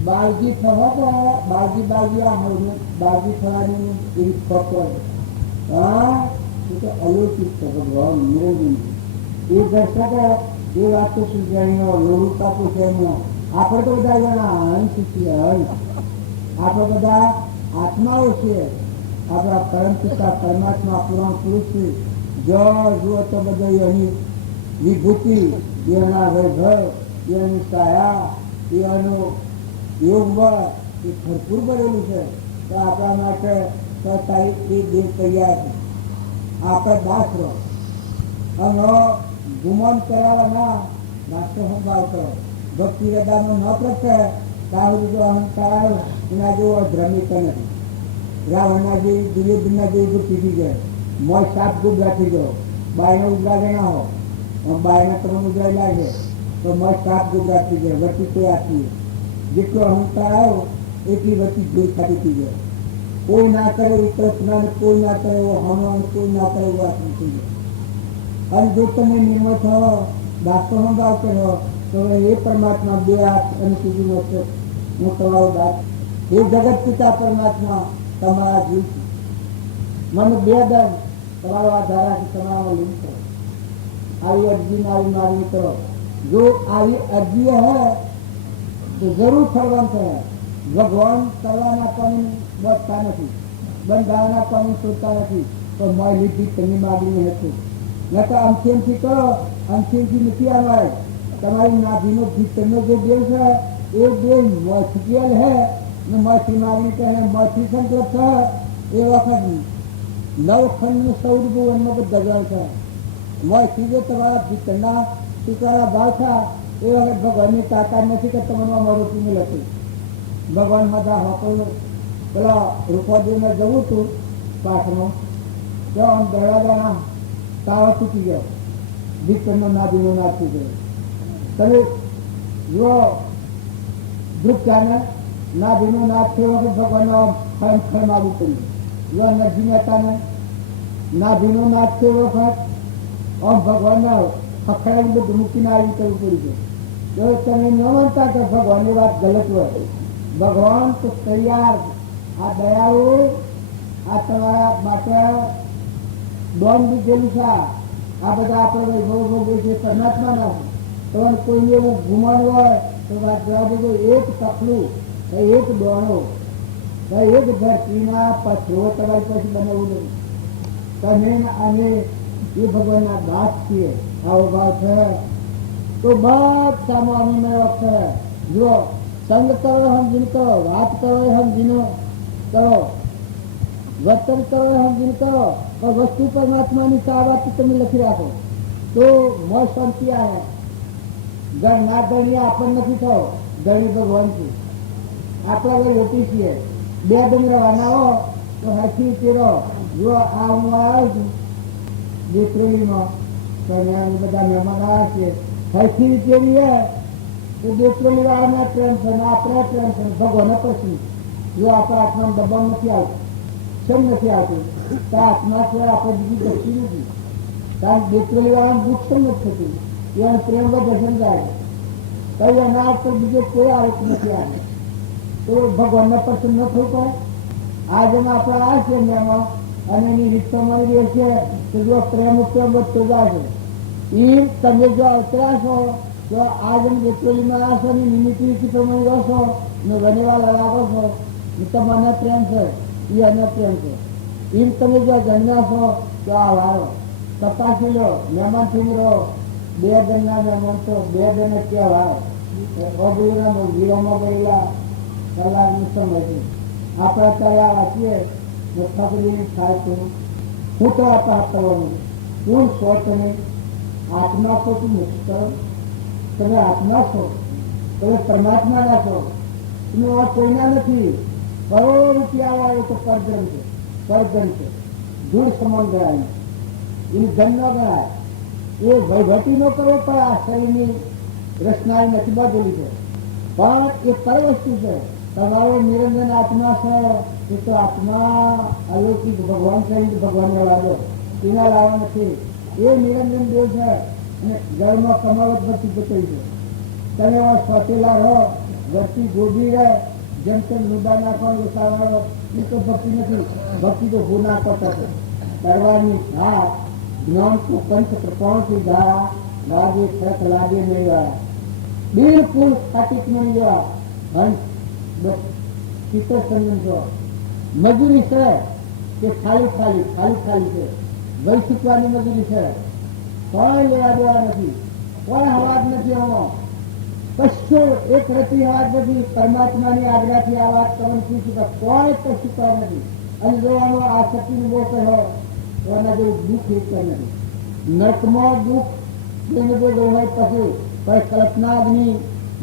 બાળજી થવો તો બાળજી આ બાળજી થવાની એવી ફક્ર હા એ તો અલૌકિક છે ભગવાન નિરંજન એ દર્શકો એ વાત તો સુજાણીઓ લોહી કાપું છે એમનો આપણે તો બધા જણા અંશ છીએ અંશ આપણે બધા આત્માઓ છીએ. આપણા પરમ પિતા પરમાત્મા પુરાણ પુરુષ જો જુઓ તો બધા એની વિભૂતિ, એના વૈભવ, એની સાયા, એનો યોગ એ ભરપૂર બનેલું છે. તો આપણા માટે તારીખ દેવ તૈયાર છે. આપણે દાસ રહો અને ગુમાન કરાવવાના નાસ્તો સંભાળ કરો. ભક્તિ હૃદયનો ન પ્રગટે ત્યાં સુધી જો અહંકાર એના જેવો ભ્રમિત નથી. રાવણના જેવી દુર્યોધનના જેવી તો પીધી જાય મોય સાપ ગુબરા થઈ ગયો બાયનો ઉગરા ના હો બાયના તમે ઉગરા લાગે તો મોય સાપ ગુબરા થઈ જાય વટી કોઈ આપી જેટલો અહંકાર આવ્યો એટલી વટી દૂર ખાતી થઈ જાય. કોઈ ના કરે એ કલ્પના, કોઈ ના કરે એવો હમણાં, કોઈ ના કરે એવો આત્મ થઈ જાય. અને જો તમે નિર્મળ થો દાસ્તો સંભાવ કરો તો એ પરમાત્મા બે હાથ અને સુધી હું તમારો દાસ એ જગત પિતા પરમાત્મા તમારા જીવ મને બે દન તમારો આધાર રાખી તમારો લિંક કરો. આવી અરજી આવી માગણી કરો. જો આવી અરજીઓ હોય તો જરૂર ફળવાનું થાય. ભગવાન કરવાના પાણી બચતા નથી, બંધાવાના પાણી શોધતા નથી. તો મોય લીધી તેમની માગણી હતી ન તો અંશેમથી કરો, અંશેમથી નથી આવવાય. તમારી નાભીનો ભીતરનો જે દેવ છે એ દેવ મથિયેલ હે ને મથી માગણી કહે મથી સંકલ્પ છે એ વખત નવખંડનું સ્વરૂપ એમનો દગલ છે. મથી જે તમારા ભીતરના ટુકડા ભાવ છે એ વખત ભગવાનની તાકાત નથી કે તમને અમારું પીને લખ્યું. ભગવાન બધા હોકલ પેલા રૂપાદેવને જવું હતું પાઠમાં તો આમ દરવાજાના તાળો તૂટી ગયો, ભીતરનો નાદીનો નાખી ગયો. તમે જુઓ ધ્રુપચાને ના ભીનું નાથ થયો વખત ભગવાનનો ફળ માગવું પડ્યું. જો નરસિંહ મહેતાને ના ભીનું નાથ થયો વખત આમ ભગવાનને ખખડાવી બધું મૂકીને આવી કરવું પડ્યું છે. જો તમે ન માનતા કે ભગવાનની વાત ગલત હોય, ભગવાન તો તૈયાર, આ દયાળુ, આ તમારા માટે દોન દીધેલું છે. આ બધા આપણે વૈભવ ભોગવે છે પરમાત્માના. તમને કોઈને એવું ગુમાડવું હોય તો વાત જવા દેજો. એક તકલું, એક દોણો, એક ધરતીના પથરો તમારી પછી બનાવવું નહીં. તમે અને એ ભગવાનના દાસ છીએ. આવો ભાવ છે તો બધામાં અનુમેય છે. જો સંગ કરો સમજીને કરો, વાત કરો સમજીને કરો, વર્તન કરો સમજીને કરો, પણ વસ્તુ પરમાત્માની સાવાથી તમે લખી રાખો તો મોજ શાંતિ આવે. ઘર ના ધણી આપણને નથી થયો, ધણી ભગવાન છે. આપણે હવે રોટી છીએ, બે દમ રવાના હો તો હરખી તેરો. જો આ હું આવ્યો છું દેત્રેલીમાં, તો બધા મહેમાન આવ્યા છે, હરખી તેરી હે તો દેત્રેલી વાળાના પ્રેમ છે ને આપણે પ્રેમ છે. ભગવાન પછી જો આપણા આત્મા દબાવ નથી આવતું, શમ નથી આવતું, તો આત્મા છે આપણે બીજી દક્ષી નથી. કારણ દેત્રેલી વાળાને દુઃખ પણ નથી થતું, એને પ્રેમ વધે સમજાય. કઈ એના પર બીજો કોઈ આરોપ નથી આવે તો ભગવાનને પસંદ ન થવું પડે. આ જેમ આપણે આ છે એમાં અને એની રીતો મળી રહે છે તો જો પ્રેમ વધતો જાય છે. એ તમે જો અવતરાશો તો આ જેમ દેત્રેલીમાં આવશો ને નિમિત્ત પ્રમાણે રહેશો ને વનેવા લાગો છો, તમને પ્રેમ છે એ એને પ્રેમ છે. એમ તમે જો જન્મ્યા છો તો આ વારો તપાસી લો, મહેમાન થઈ રહો. બે દનના મહેમાન છો, બે દન ક્યાં વારો વીરોમાં ગયેલા કલાકનો સમય છે. આપણે અત્યારે આ વાંચીએ થકડીને થાય તો હું તો આપવાનું કોણ છો? તમે આત્મા છો કે મુક્ત કરો? તમે આત્મા છો, તમે પરમાત્માના છો. તમે આ કોઈના નથી. કરોડ રૂપિયા વાળો તો પરજન છે, પરજન છે, ધૂળ સમાન ગણાય, એની ધન ન ગણાય. એ વહીવટી ન કરવો પણ આ શરીરની રચના નથી બાંધેલી છે, પણ એ પર વસ્તુ છે. તમારો નિરંજન આત્મા છે એ તો આત્મા અલૌકિક ભગવાન છે, ભગવાનને લાવો એના લાવવા નથી. એ નિરંજન દેવ છે અને ઘરમાં કમાવત ભરતી બતાવી છે. તમે એવા સ્વતેલા રહો, ઘરથી ગોભી રહે, જેમ તેમ લુડા નાખવાનો ઉતારવાનો એ તો ભક્તિ નથી. ભક્તિ તો હું ના કરતા છે. કરવાની હા જ્ઞાન તો પંચ પ્રપણથી ધા લાગે છક લાગે નહીં વાળા બિલકુલ ખાટીક નહીં જવા. હંસ ચિત્ર સંગમ છો મજૂરી છે કે ખાલી ખાલી ખાલી ખાલી છે. વહી શીખવાની મજૂરી છે, કોઈ લેવા દેવા નથી, કોઈ હવાજ નથી. આમાં કશું એક રતી હવાજ નથી. પરમાત્માની આજ્ઞાથી આ વાત તમને પૂછી કે કોઈ કશું કર નથી. અને જો આનો આ શક્તિનું બહુ કહો તો એના જેવું દુઃખ એક નથી. નર્કમાં દુઃખ જેને જો હોય પછી કોઈ કલ્પનાગ્નિ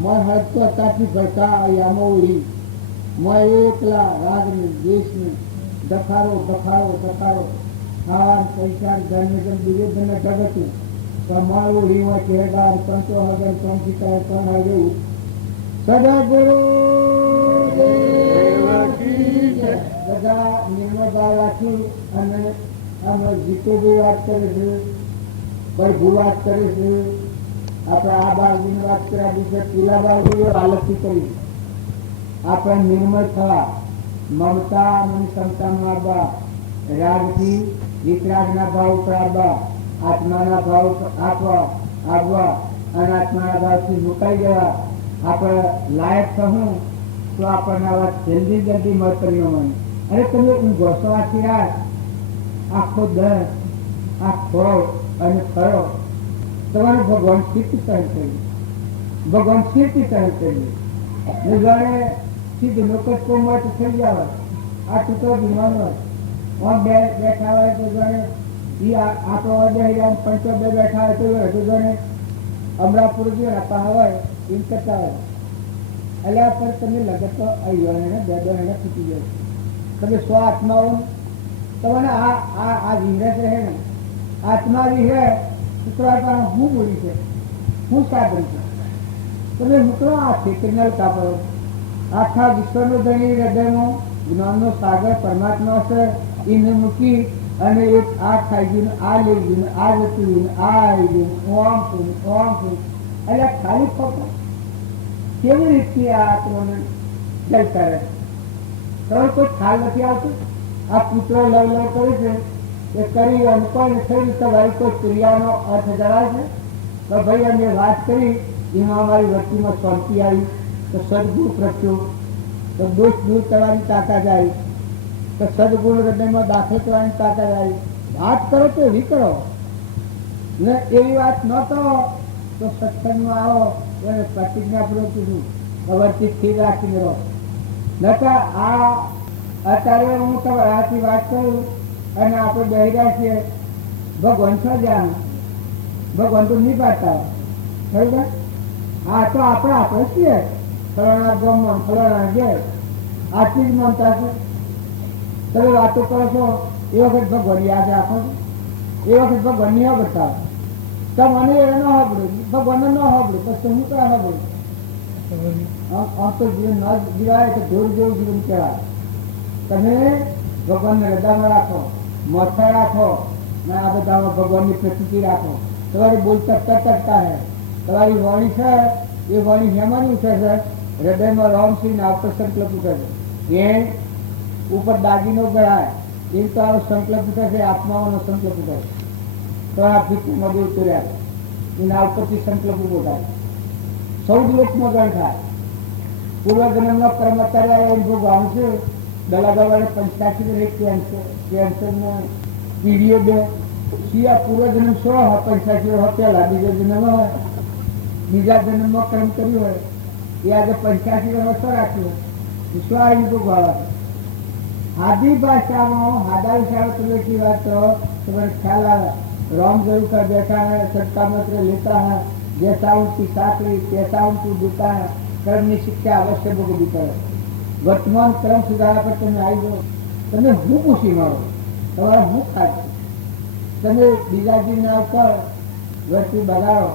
મોય હળતો તાથી ભરતા યામો ઉડી મોય એકલા રાગની દેશની દખારો દખારો દખારો ખાન પૈસા ધન દુર્યોધન જગતું તમારું રીવા ચહેરા પંચો હગર પંચી કરે પણ હવે સદગુરુ બધા નિર્મળતા રાખી અને અમે જીતુભાઈ વાત કરે છે, પ્રભુ વાત કરે છે. આપણે આ બાળકીની વાત કર્યા દિવસે પીલા બાળકી હાલતથી કરી. આપણે નિર્મળ થવા, મમતા અને ક્ષમતામાં આવવા, રાગથી વિતરાગના ભાવ ઉપર આવવા, આત્માના ભાવ આપવા આવવા અને આત્માના ભાવથી મુકાઈ ગયા. આપણે લાયક થવું તો આપણને આવા જલ્દી જલ્દી મળતરીઓ મળે. અરે તમે ઊંઘો છો આખી રાત, આખો દર આ ખોરો અને ખરો તમારે ભગવાન સ્થિતિ સહન કરી, ભગવાન સ્થિતિ સહન કરી જાણે સીધું લોકો મત થઈ જાય. આ ટૂંકો વિમાન હોય બેઠા હોય તો જાણે એ આપણો બે પંચો બે બેઠા હોય તો જાણે અમરાપુર જે આપા હોય એમ કરતા હોય. એટલે પર તમે લગત તો અહીંયા બે બે એને તૂટી જાય. તમે સ્વ આત્માઓ તમને આ વિહરે છે ને આત્મા વિહરે શુક્રાત્મા હું બોલી છે, હું સાધન છે. તમે મિત્રો આ સિગ્નલ કાપડો આખા વિશ્વનો ધણી હૃદયમાં જ્ઞાનનો સાગર પરમાત્મા છે એને મૂકી અને એક આ ખાઈ ગયું આ લઈ ગયું આ જતું ગયું આ આવી ગયું ઓમ છું એટલે ખાલી ફક્ત કેવી રીતે આ આત્માને જલ કરે તમે કોઈ ખ્યાલ નથી આવતો આ પુત્રો લવ કરે છે એ કરી અને કોઈ થઈ તમારી કોઈ ક્રિયાનો અર્થ જણાય છે તો ભાઈ અમે વાત કરી એમાં અમારી વસ્તીમાં શાંતિ આવી તો સદગુણ પ્રત્યો તો દોષ દૂર કરવાની તાકાત આવી તો સદગુણ હૃદયમાં દાખલ કરવાની તાકાત આવી વાત કરો તો એવી કરો ને એવી વાત ન કરો તો સત્સંગમાં આવો એને પ્રતિજ્ઞાપૂર્વક કીધું ખબરથી સ્થિર રાખીને રહો નતા આ અત્યારે હું તમારાથી વાત કરું અને આપણે બેસી રહ્યા છીએ ભગવાન છો જાણ ભગવાન તો નહીં પાડતા બરોબર હા તો આપણે છીએ ફલાણા ગામમાં ફલાણા ઘેર આટલી જ માનતા છે તમે વાતો કરો છો એ વખત ભગવાન યાદ રાખો છો એ વખત ભગવાન નહીં બતાવો તો મને એ ન સાંભળ્યું ભગવાનને ન સાંભળ્યું પછી હું ક્યાં સાંભળ્યું આમ તો જીવન ન જીવાય તો ઢોર જેવું જીવન કહેવાય તમે ભગવાનને હૃદયમાં રાખો મોથા રાખો ને આ બધામાં ભગવાનની પ્રતિતિ રાખો તમારી બોલતા ટકતા હે તમારી વાણી છે એ વાણી હેમાની ઉઠે છે હૃદયમાં રામસિંહ આવતો સંકલ્પ ઉઠે છે એ ઉપર દાગીનો ગળાય એ તો આવો સંકલ્પ ઉઠે છે આત્માઓનો સંકલ્પ ઉઠે છે તો આ ભીતમાં દૂર કર્યા એના ઉપરથી સંકલ્પ ઉભો થાય 14 લોકમાં ગણ થાય પૂર્વજન્મનો કર્મ કર્યા એ ભોગ આવશે દલાદવાને 85 કેન્સરનો પીરિયડ સિયા પૂર્વજન્મ 185 પેલા બીજો જન્મ હોય બીજા જન્મમાં કર્મ કર્યું હોય એ આજે 85 વર્ષ રાખ્યું વિશ્વાસ ભોગ આવે આદિ ભાષામાં હાદા વિષય तुम्हें की बात तो तुम्हें ख्याल आया राम गुरु का देखा है सबका मंत्र लेता है जैसा उनकी साकरी कैसा उनको देता है कर्म ની શિક્ષા અવશ્ય ભોગવવી પડે વર્તમાન કર્મ સુધારા પર તમે આવી જાઓ તમે હું પૂછી મારો તમારે હું ખાય તમે બીજાજીના ઉપર વર્તી બગાડો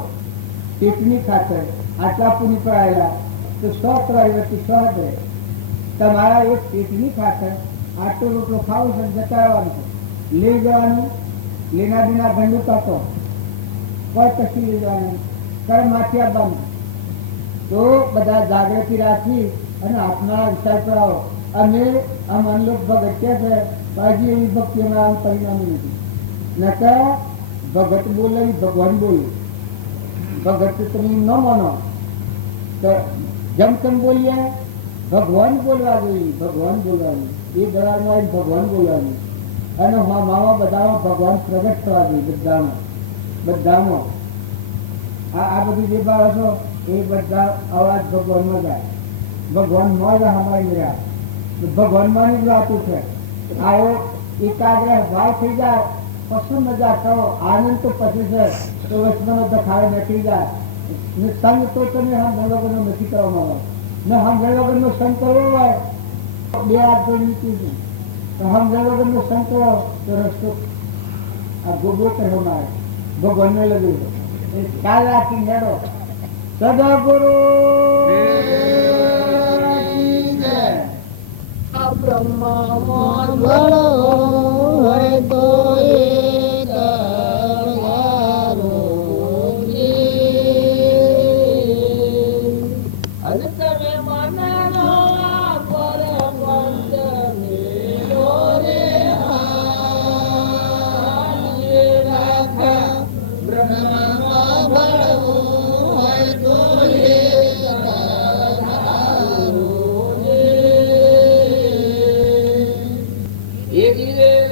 પેટની ખાતર આટલા પૂરી પર આવેલા તો 100 કરોડ વ્યક્તિ 100 હશે તમારા એક પેટની ખાતર આટલો રોટલો ખાવો છે જતા આવવાનું છે લઈ જવાનું લેના દેના ગંડુ કાતો કોઈ કશી લઈ જવાનું કર્મમાંથી આપવાનું તો બધા જાગૃતિ રાખી અને આપના વિચાર પર આવો અમે આ મનલોક ભગત કે છે બાજી એવી ભક્તિમાં આમ પરિણામી નથી નકર ભગત બોલે ભગવાન બોલે ભગત તમે ન માનો તો જેમ તેમ બોલીએ ભગવાન બોલવા જોઈએ ભગવાન બોલવાનું એ દળામાં ભગવાન બોલવાનું અને મામા બધામાં ભગવાન પ્રગટ થવા જોઈએ બધામાં આ બધી જે બાળકો એ બધા અવાજ ભગવાનમાં જાય ભગવાન માં જ હમારી રહ્યા ભગવાનમાં જ વાતું છે આવો એકાગ્ર ભાવ થઈ જાય પછી મજા કરો આનંદ તો પછી છે તો વચમાં દખાડે નીકળી જાય સંગ તો તમે હમ વગરનો નથી કરવા માંગો ને હમ વગરનો સંગ કરવો હોય બે હાથ જોઈ નીકળી તો હમ વગરનો સંગ કરો તો રસ્તો આ ગોગો કરવામાં આવે ભગવાનને લગી એ ખ્યાલ રાખી મેળો સદગુરુ બ્રહ્મા ભળો હોય તો ધીરે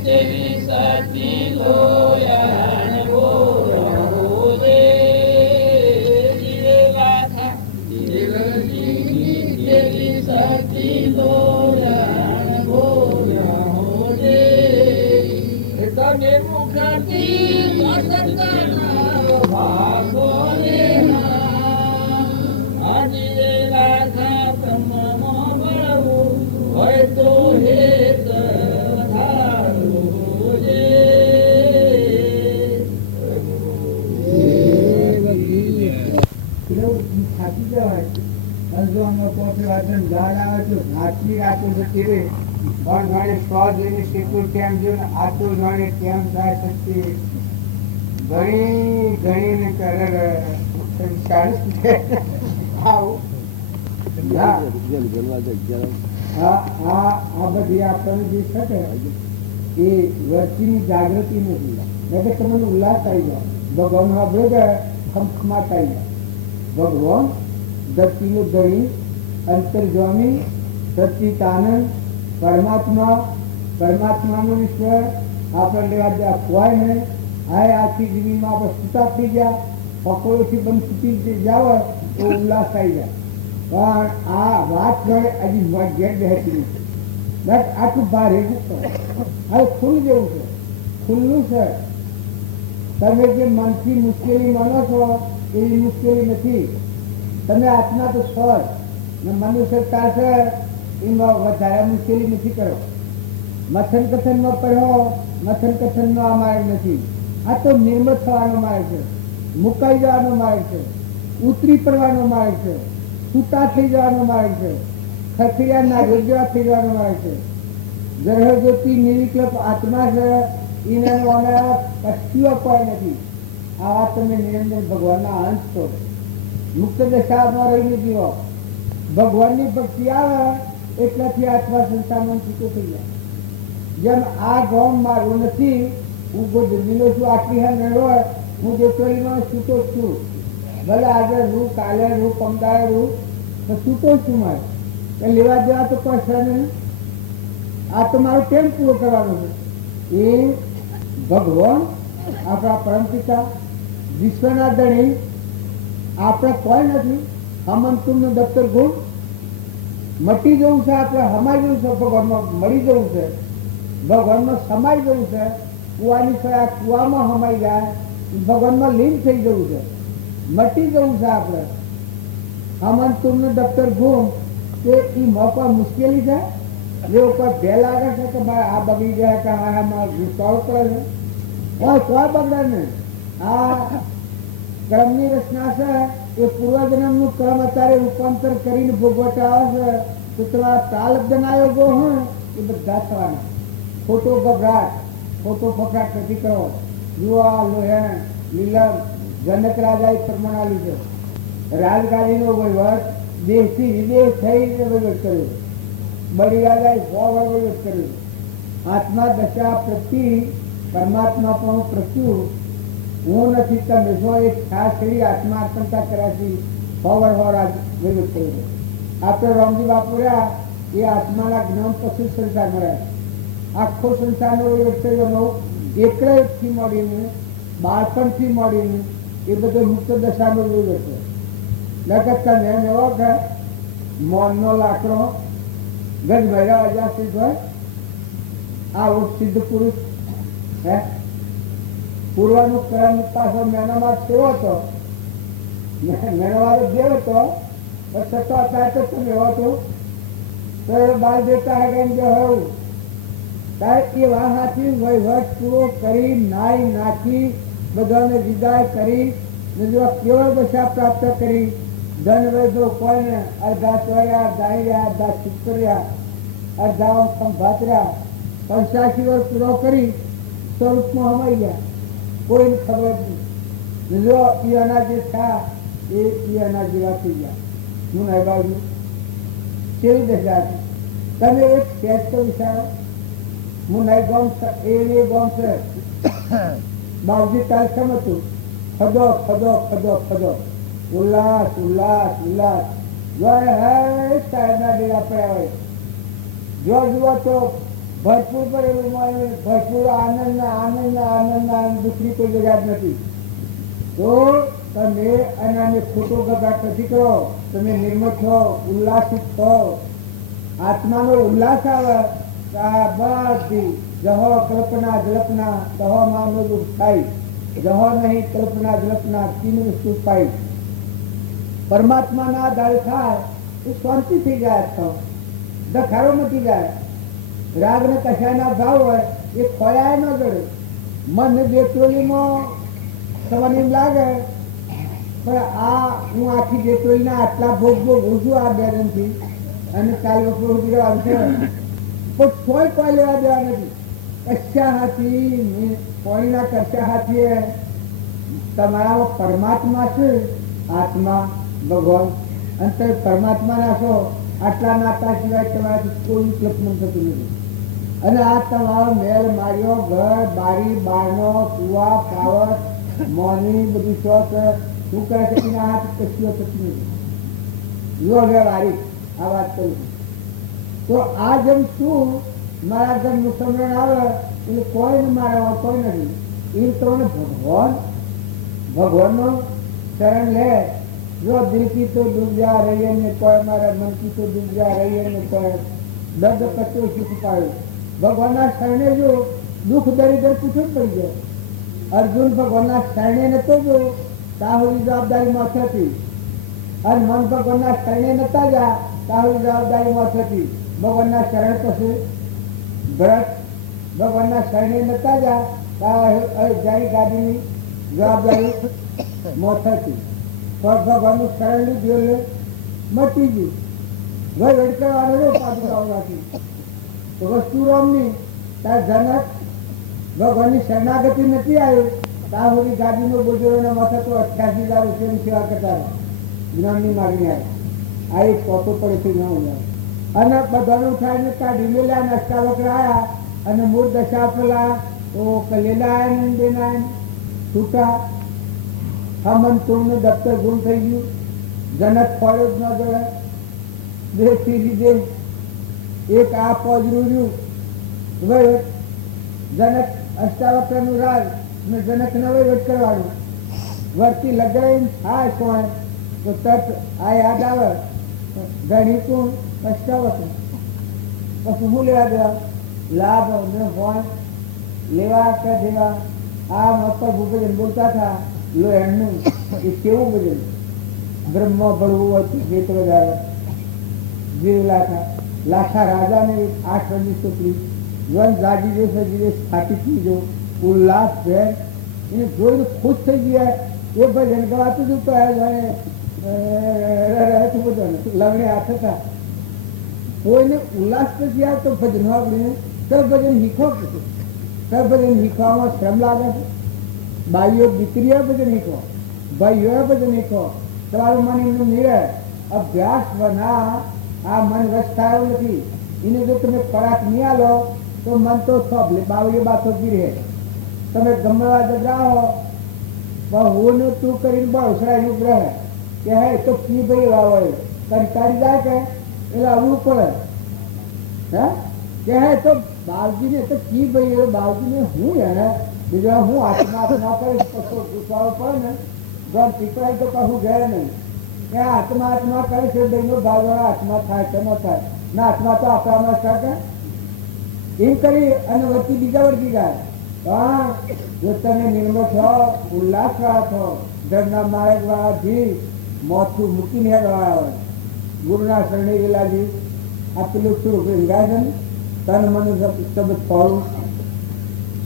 તેવી સાચી લોયાણ બોલો રે જીવે ગાથા દિલજી તેવી સાચી લોયાણ બોલો રે તમે મુખતી સતના ભાગો રે આજે ગાથા બ્રહ્મનો બળવું હોય તો હે થાકી જવાય અર્જુનમાં પોતે વાંચન ઝાડ આવે તો ઘાટની રાતો જતી રહે પણ જાણે સ્વ જોઈને શીખવું કેમ જો આ તો જાણે કેમ થાય શકતી ઘણી ઘણીને કરે આ બધી આપણને જે છે એ વર્તીની જાગૃતિ નથી એટલે તમને ઉલ્લાસ આવી જાય ભગવાન સાંભળે ખમખમાટ આવી જાય ભગવાન ધરતીનું ધણી અંતર્જ્વામી સચ્ચિદાનંદ પરમાત્મા પરમાત્માનો ઈશ્વર આપણે લેવા દે કોઈ નહીં હાય આખી જિંદગીમાં આપણે છૂટા થઈ ગયા પકોડોથી બંધ છૂટી જાવ તો ઉલ્લાસ આવી જાય પણ આ વાત જોડે હજી ઘેર બેસતી નથી બસ આટલું ભારે હવે ખુલ્લું જેવું છે ખુલ્લું છે તમે જે મનથી મુશ્કેલી માનો છો એવી મુશ્કેલી નથી તમે આત્મા તો છો ને મનુષ્યતા છે એમાં વધારે મુશ્કેલી નથી કરો મથન કથનમાં પડ્યો મથન કથનમાં અમારે નથી આ તો નિર્મળ થવાનો માર્ગ છે મુકાઈ જવાનો માર્ગ છે ઉતરી પડવાનો માર્ગ છે છૂટા થઈ જવાનો માર્ગ છે ખખડિયાના રોજવા થઈ જવાનો માર્ગ છે ગ્રહ જ્યોતિ નિર્વિકલ્પ આત્મા છે એના પક્ષીઓ કોઈ નથી આ વાત તમે નિરંજન ભગવાનના અંશ છો મુક્ત દશામાં રહીને જીવો ભગવાનની ભક્તિ આવે એટલાથી આત્મા સંસારમાં છૂટો થઈ જાય જેમ આ ગોમ મારું નથી હું દિલ્હીનો છું આટલી હા ન હોય હું દેશોરીમાં છૂટો જ છું ભલે આજે રૂ કાલે રૂ પમદારે રૂ તો છૂટો છું મારે એ લેવા દેવા તો કોઈ છે નહીં આ તો મારું કેમ પૂરો કરવાનું છે એ ભગવાન આપણા પરમપિતા વિશ્વના ધણી આપણે કોઈ નથી હમંતુનું દફતર ગુણ મટી જવું છે આપણે હમાઈ જવું છે ભગવાનમાં મળી જવું છે ભગવાનમાં સમાઈ જવું છે કુવાની સયા કુવામાં હમાઈ જાય ભગવાનમાં લીન થઈ જવું છે મટી જવું છે આપણે હમંતુનું દફતર ગુણ કે એ મોકો મુશ્કેલી છે જે ઉપર ભે લાગે છે કે ભાઈ આ બગડી ગયા કે હા મારે ગુસ્સાઓ કરે છે કોઈ બગડે ને આ કર્મની રચના છે એ પૂર્વજન્મનું કર્મ અત્યારે રૂપાંતર કરીને ભોગવટા આવે છે તો તમારા પ્રાલબ્ધ આયોગો હોય એ બધા થવાના ખોટો ગભરાટ ખોટો ફકરાટ નથી કરો યુવા લોહેણ લીલમ જનક રાજાએ પરમાણાલી છે રાજગાડીનો વહીવટ દેશથી વિદેશ થઈને વહીવટ કર્યો બળી રાજાએ વહીવટ કર્યો આત્મા દશા પ્રતિ પરમાત્મા પણ પ્રત્યુ હું નથી તમે જો એક ખાસ એવી આત્મા અર્પણતા કર્યાથી વહીવટ કર્યો આપણે રામજી બાપુ રહ્યા એ આત્માના જ્ઞાન પછી સંસાર મળ્યા આખો સંસારનો વહીવટ કર્યો એકથી મળીને બાળપણથી મળીને એ બધો મુક્ત દશાનો વહીવટ છે લગત તમે એવો કે મોનનો લાકડો ગજ ભૈરા અજા સિદ્ધ હોય આ સિદ્ધ પુરુષ હે પૂર્વનું કર્મ પાછો મેનામાં સેવો હતો મેનવાળો જે હતો છતો અત્યારે તો તમે એવો હતો તો એ બાળ દેતા હે જો હોવું ત્યારે એ વાહાથી વહીવટ પૂરો કરી નાઈ નાખી બધાને વિદાય કરી જો કેવળ દશા પ્રાપ્ત કરી ધન વૈધો કોઈને અડધા ચોર્યા દાઈ રહ્યા અડધા છીપર્યા અડધા સંભાતર્યા પંચાસી વર્ષ પૂરો કરી સ્વરૂપમાં હમાઈ ગયા કોઈને ખબર નહીં જો એ અનાજ જે થયા એ અનાજ જેવા થઈ ગયા હું નહીં બાજુ કેવી દશા હતી તમે એક સેજ તો વિચારો હું નહીં ગોમ એ ગોમ છે બાવજી તાલસમ હતું ખદો ખદો ખદો ખદો ઉલ્લાસ ઉલ્લાસ ઉલ્લાસ જો હે સાહેબના ડેરા પડ્યા હોય જો જુઓ તો ભરપૂર ભરેલું મળે, ભરપૂર આનંદ આનંદ આનંદ આનંદ, દુઃખની કોઈ જગ્યા જ નથી. તો તમે અને ખોટો ગગાટ નથી કરો, તમે નિર્મળ છો, ઉલ્લાસિત છો, આત્માનો ઉલ્લાસ આવે. આ બધી જહો કલ્પના જલ્પના તહો માનો દુઃખ થાય, જહો નહીં કલ્પના જલ્પના તીન વસ્તુ થાય. પરમાત્માના આધારે થાય એ શાંતિ થઈ જાય, તો દખાડો મટી જાય. રાગ ને કશાના ભાવ હોય એ ખોયાય ન જડે. મન દેતોલીમાં તમને એમ લાગે પણ આ હું આખી દેતોલીના આટલા ભોગ ભોગવું છું આ બે દિનથી, અને કાલ વખત ઉભી આવશે પણ કોઈ કોઈ લેવા દેવા નથી. કશા હાથી કોઈના કશા હાથીએ તમારામાં પરમાત્મા છે, આત્મા ભગવાન, અને તમે પરમાત્મા ના છો. આટલા નાતા સિવાય તમારાથી કોઈ કલ્પના થતું નથી. અને આ તમારો મેલ માર્યો, ઘર બારી બારનો કુવા પાવર મોની બધું શોખ શું કરે છે એના હાથ કશું થતું નથી. જો હવે વારી આ વાત કરું તો આ જેમ શું મારા ઘર મુસલમાન આવે એટલે કોઈને મારવા કોઈ નથી. એ તમને ભગવાનનો શરણ લે. જો દિલથી તો ડૂબ જા રહીએ ને કોઈ, મારા મનથી તો ડૂબ જા રહીએ ને કોઈ, દર્દ કચો સુખ પાડ્યું. ભગવાનના શરણે જો દુઃખ દરિદર પૂછો પડી જાય. અર્જુન ભગવાનના શરણે નતો જો તાહુની જવાબદારી માં થતી, અને મન ભગવાનના શરણે નતા જા તાહુની જવાબદારી માં થતી. ભગવાનના શરણ પછી ભરત ભગવાનના શરણે નતા જા જાણી ગાદીની જવાબદારી માં થતી. પણ ભગવાનનું શરણ લીધું મટી ગયું. ઘર વેડકવાનો પાદુકાઓ રાખી તો વસ્તુ રોમની તાર જનક ભગવાનની શરણાગતિ નથી આવ્યું. તાહુરી ગાદીનો બોજોના માથા તો 88,000 રૂપિયાની સેવા કરતા જ્ઞાનની માગણી આવી. આ એક ચોથો પડે છે ન ઉલ્લાસ. અને બધાનું થાય કાઢી લેલા નષ્ટાવકર આવ્યા અને મૂળ દશા પેલા તો કલેલા દેના છૂટા. હમન તુમનું દફતર ગુમ થઈ ગયું. જનક ફળ જ ન ગયો. દેશથી લીધે એક આ પોજરું રહ્યું. જનક અષ્ટાવક્રનું રાજ ને જનક ને વહીવટ કરવાનું. વર્તી લગાવીને થાય કોણ તો તટ આ યાદ આવે ધણી કોણ અષ્ટાવક્ર. પછી હું લેવા દેવા લાભ ને ફોન લેવા કે દેવા. આ મસ્તક ભૂપેજન બોલતા હતા લો એમનું એ કેવું ભજન. બ્રહ્મ ભળવું હોય તો ખેત વધારે જીવલા હતા. લાખા રાજાને 8 વર્ષની છોકરી વન રાજી દેશ સ્થાપિત થઈ ગયો. ઉલ્લાસ ભેર એને જોઈને ખુશ થઈ ગયા. એ ભજન ગવાતું હતું તો જાણે લગણે હાથ હતા. કોઈને ઉલ્લાસ નથી આવતો ભજન વાપરીને તો ભજન શીખો. તો ભજન શીખવામાં શ્રમ લાગે છે. બાઈઓ દીકરીઓ ભજન શીખો, ભાઈઓ ભજન શીખો. તમારું મન એમનું નિરે અભ્યાસ બના. આ મન વશ થયો નથી. એને જો તમે ખોરાક નહીં આલો તો મન તો બાવીઓ બાતો ગીરે. તમે ગમવા જગાવો હું ને તું કરીને બળસરાયું રહે કે હે તો કી ભાઈ વાવો કંટાળી જાય કે એટલે આવવું પડે. હે કે હે તો બાવજીને તો કી ભાઈ બાવજીને હું એને બીજા હું આત્મા કરીશ પછી ગુસ્સાવો પડે ને ઘર પીકડાય તો કહું ગયા નહીં કે આત્મા કરે છે. બેનો ભાવવાળા આત્મા થાય કે ન થાય ના આત્મા તો આપણામાં શકે એમ કરી અને વચ્ચે બીજા વર્ગી જાય. પણ જો તમે નિર્મળ છો, ઉલ્લાસ વાળા છો, ધરના માર્ગ વાળાથી મોથું મૂકીને હોય ગુરુના શરણે ગયેલાજી આ પેલું શું હિંગાય છે ને તન મને શબ્દ ફળું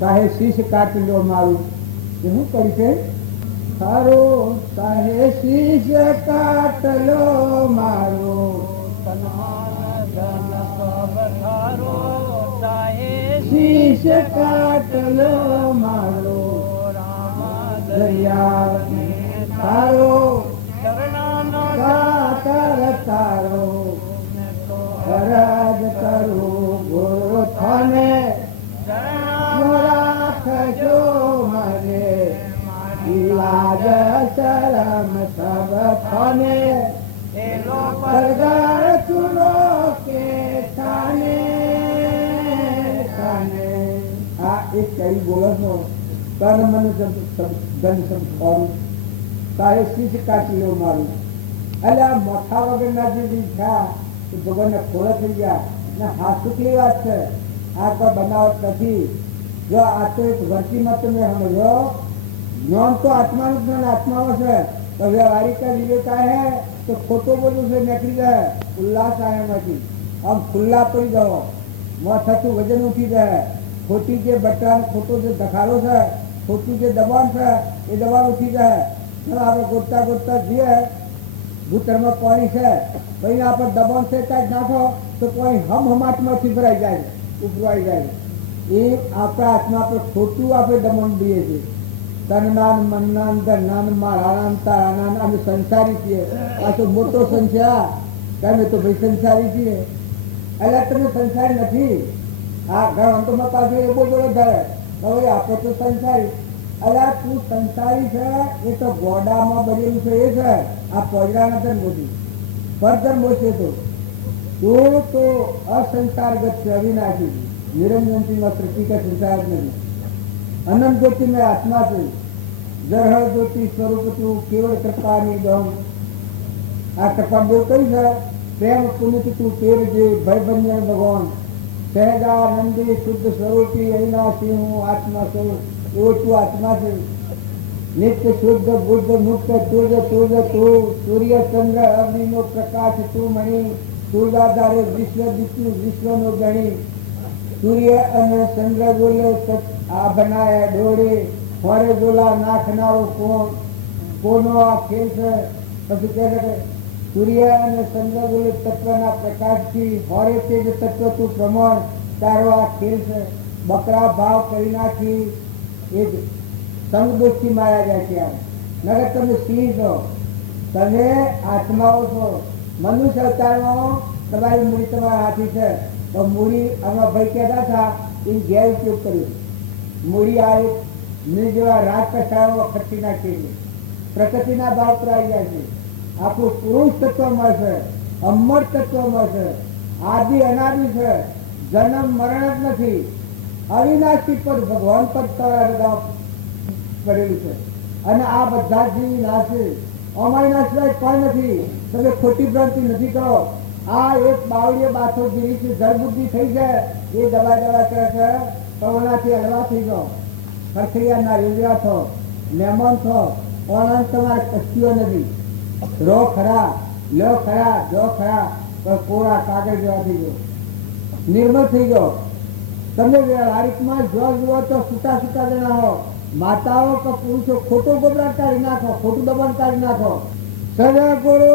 સાહે શીશ કાઢી લો મારું એ શું કરી છે. સારો સાહે શીશ કાટલો મારો શીશ કાટલો મારો દરિયા તારો કાતર તારો ફરજ કરું ગુરુ થાને રાખજો મને લાજ શરમ સબ થાને પરગાર ચુનો કે થાને કઈ બોલો છો તન મને ધન સંપોરું તારે શીશ કાઢી લો મારું એટલે આ મોઠા વગરના જે થયા એ ભગવાનને ખોળા થઈ ગયા ને હાસુકલી વાત છે આ કોઈ બનાવટ નથી જો આ તો એક વર્તીમાં તમે સમજો જ્ઞાન તો આત્માનું જ્ઞાન આત્મામાં છે તો વ્યવહારિક વિવેકા હે તો ખોટું બધું છે નીકળી જાય ઉલ્લાસ આયામાંથી આમ ખુલ્લા પડી જાઓ માથાથી વજન ઉઠી જાય ખોટી જે બટન ખોટો જે ધખાડો છે ખોટું જે દબાણ છે એ દબાણ ઉઠી જાય આપણે ગોતતા ગોતતા જઈએ ભૂતરમાં પાણી છે પછી આપણે દબાણ છે કાંઈ નાખો તો પાણી હમાટમાંથી ભરાઈ જાય ઉપરવાઈ જાય એ આપણા હાથમાં આપણે ખોટું આપણે દબાણ દઈએ છીએ તનનાન મનનાન ધનાન મારાનાન તારાનાન અમે સંસારી છીએ આ તો મોટો સંસાર તમે તો ભાઈ સંસારી છીએ એટલે તમે સંસારી નથી આ ઘર અંતમાં પાછું એ બોલો ધરે હવે આપણે તો સંસારી એટલે તું સંસારી છે એ તો ગોડામાં બનેલું છે એ છે આ પોજરા નથી મોટી ફરધર મોશે તો તું તો અસંસારગત છે અવિનાશી નિરંજનથી પ્રતિક સંસાર જ નથી અનંત જ્યોતિ મેં આત્મા છું જરહળ જ્યોતિ સ્વરૂપ તું કેવળ કૃપાની દમ આ કૃપા બહુ કઈ છે પ્રેમ પુનિત તું તેર જે ભયભંજન ભગવાન સહેજાનંદી શુદ્ધ સ્વરૂપી અવિનાશી હું આત્મા છું એવો તું આત્મા છે નિત્ય શુદ્ધ બુદ્ધ મુક્ત તુજ તું સૂર્ય ચંદ્ર અગ્નિનો પ્રકાશ તું મણી સૂર્યાધારે વિશ્વ દીતું વિશ્વનો ગણી સૂર્ય અને ચંદ્ર બોલે આ બનાયા ડોળે ફરે બોલા નાખનારો કોણ કોનો આ ખેલ છે પછી કહે છે સૂર્ય અને ચંદ્ર બોલે તત્વના પ્રકાશથી હોરે તે જ તત્વ તું પ્રમાણ તારો આ ખેલ છે બકરા ભાવ કરી નાખી એ જ સંગદોષથી માર્યા જાય ત્યારે નગર તમે સિંહ છો તમે આત્માઓ છો મનુષ્ય અવતારમાં તમારી મૂડી તમારા હાથી છે તો મૂડી આમાં ભાઈ કહેતા હતા એ ગેર ઉપયોગ કર્યો મૂડી આ એક મેં જેવા રાગ કસાયો ખર્ચી નાખીએ છીએ પ્રકૃતિના ભાવ પર આવી જાય છે આપણું પુરુષ તત્વ મળશે અમર તત્વ મળશે આદિ અનાદિ છે જન્મ મરણ જ નથી અવિનાશી પદ ભગવાન પદ તમારા પડેલું છે અને આ બધા જ જીવ નાશે અમારી નાશવાય કોઈ નથી તમે ખોટી ભ્રાંતિ નથી કરો આ એક બાવળીએ બાથો જેવી છે જળબુદ્ધિ થઈ જાય એ દવા દવા કરે છે પવનાથી હળવા થઈ જાઓ ખરખરિયાના રેજવા થો મહેમાન થો ઓનલાઈન તમારે કસ્તીઓ નથી રો ખરા લો ખરા જો ખરા પણ કોરા કાગળ જેવા થઈ ગયો નિર્મળ થઈ ગયો તમે વ્યવહારિકમાં જો જુઓ તો છૂટા છૂટા જણા હો માતાઓ કે પુરુષો ખોટો ગભરાટ કાઢી નાખો ખોટું દબાણ કાઢી નાખો સદગુરુ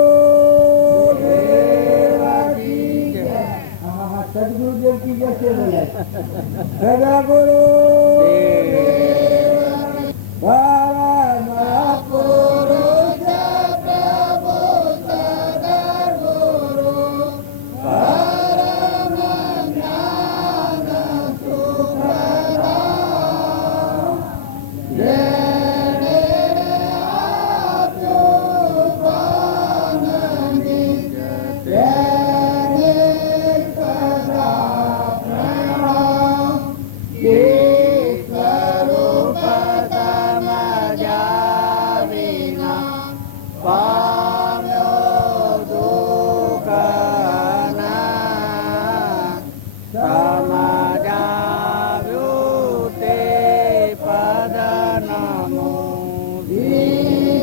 સદગુરુદેવ કી જય છે બોલે સદગુરુ પરમ પુરુષ પ્રભુ સદગુરુ પરમ જ્ઞાન સુખદામ જેણે આપ્યો સ્વાનંદી તેને સદા પ્રણામ કે સ્વરૂપ સમજ્યા વિના પામ્યો દુઃખના સમજાવ્યું તે પદ નમો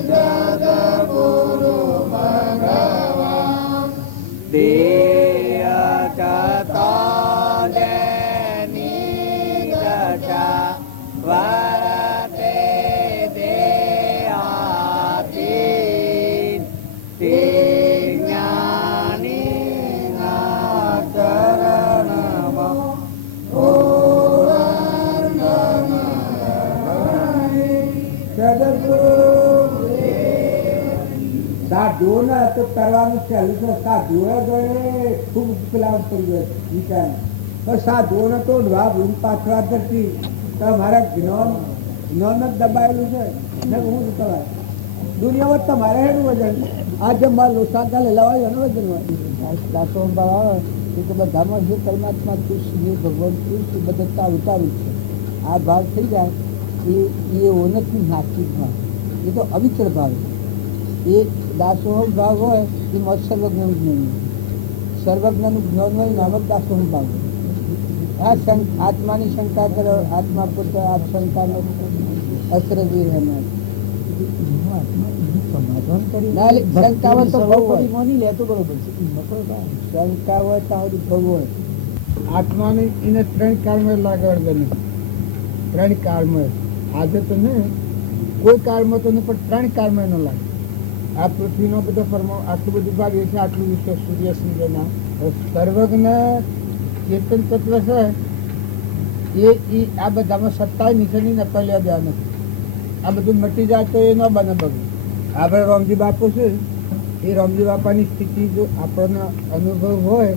સદગુરુ ભગવાન દેય ચતો જેની દશા વરતે દેહાતી તે જ્ઞાનીના ચરણમાં સાધુઓને તો કરવાનું સહેલું છે સાધુઓ ગણે ખૂબ પેલા પડી ગયો વિચાર પણ સાધુઓને તો ભૂલ પાછળ કરતી તમારા જ્ઞાન જ્ઞાન જ દબાયેલું છે ને હું જ કહેવાય દુનિયામાં તમારે એનું વજન આજે મારા લોસાકા લેવાય એનું વજન હોય દાસો આવે એ તો બધામાં જે પરમાત્મા તું જે ભગવાન તું બધા ઉતારું છે આ ભાવ થઈ જાય એ નથી નાસ્તિકમાં, એ તો અવિચળ ભાવ. એ દાસોહમ ભાવ હોય એ મત સર્વજ્ઞનું જ્ઞાન, સર્વજ્ઞનું જ્ઞાન હોય નામક દાસોહમ ભાવ. આ આત્માની શંકા કરો, આત્મા પોતે આ શંકાનો અસ્ત્ર જે રહેનાર શંકા હોય તો બહુ માની લે તો બરોબર છે. શંકા હોય તો બહુ હોય. આત્માને એને 3 કાળમાં લાગવડ બને, 3 કાળમાં. આજે તો ને કોઈ કાળમાં તો નહીં, પણ 3 કાળમાં ન લાગે. આ પૃથ્વીનો બધો આટલું બધું ભાગ છે, આટલું વિશ્વ સૂર્ય સૂર્યના સર્વજ્ઞ ચેતન તત્વ છે એ આ બધામાં સત્તા નીચેની નકલ્યા બે નથી. આ બધું મટી જાય તો એ ન બને બગડે. આપણે રામજી બાપુ છે, એ રામજી બાપાની સ્થિતિ જો આપણને અનુભવ હોય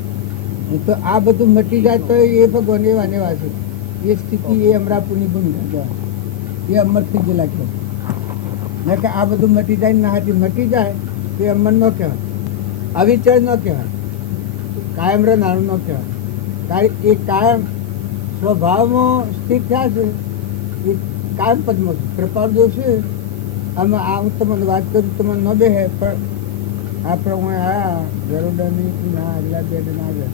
તો આ બધું મટી જાય તો એ ભગવાન એવા નેવા છે. એ સ્થિતિ એ અમરાપુરની ભૂમિકા, એ અમર થઈ ગયેલા કહેવાય. કે આ બધું મટી જાય ના હાથી મટી જાય તો એ અમર ન કહેવાય, અવિચળ ન કહેવાય, કાયમ રહેનારું ન કહેવાય. કારણ એ કાયમ સ્વભાવમાં સ્થિત થયા છે, એ કાયમ પદમાં છે. કૃપાળુ છે. આમાં આ હું તમને વાત કરું તમને ન બેહે, પણ આપણે હું આવ્યા ગરુડાની ના આગલા બેડ ના ગયા.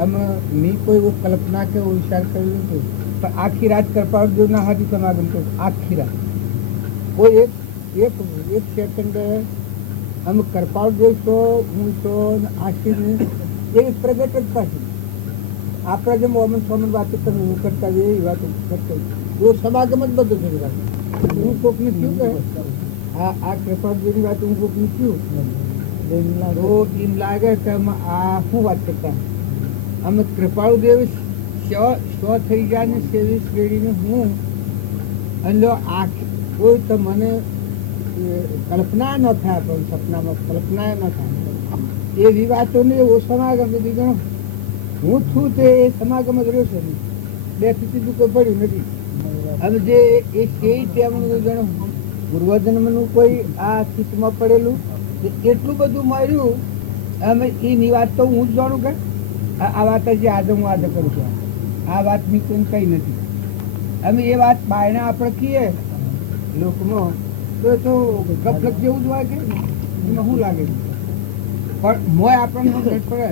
આમાં મેં કોઈ એવો કલ્પના કે એવો વિચાર કર્યો નથી, પણ આખી રાત કૃપાળુના હાથી સમાગમ કર્યું. આખી રાત કોઈ એક સેકન્ડ અમે કૃપાળુ છો, હું છો, આશીને એવી પ્રગટ જ પાછી આપણા જેમ ઓમન સોમન વાતો તમે હું કરતા એવી વાતો કરતા એવો સમાગમ જ બધું થઈ ગયું. હું કોકને શું કહે આ કૃપાળુની વાત હું કોકને શું તો એમ લાગે કે આ શું વાત કરતા અમે કૃપાળુ દેવ સો થઈ ગયા ને 23 પેઢીને હું અને કોઈ તો મને કલ્પના ન થાય, પણ સપનામાં કલ્પના ન થાય એવી વાતો ને એવો સમાગમ દીધો. હું છું તે એ સમાગમ જ રહ્યો છે, બે સ્થિતિ કોઈ પડ્યું નથી. અને જે એ તેમનું જાણો પૂર્વજન્મનું કોઈ આ સ્થિતિમાં પડેલું એટલું બધું મળ્યું. અમે એની વાત તો હું જ જાણું કે આ વાત જે આજે હું આજે કરું છું, આ વાતની કોઈ કઈ નથી. અમે એ વાત બાયણે આપણે કહીએ લોકમાં તો ગપલક જેવું જ હોય કે એમાં શું લાગે. પણ મોય આપણને ખબર પડે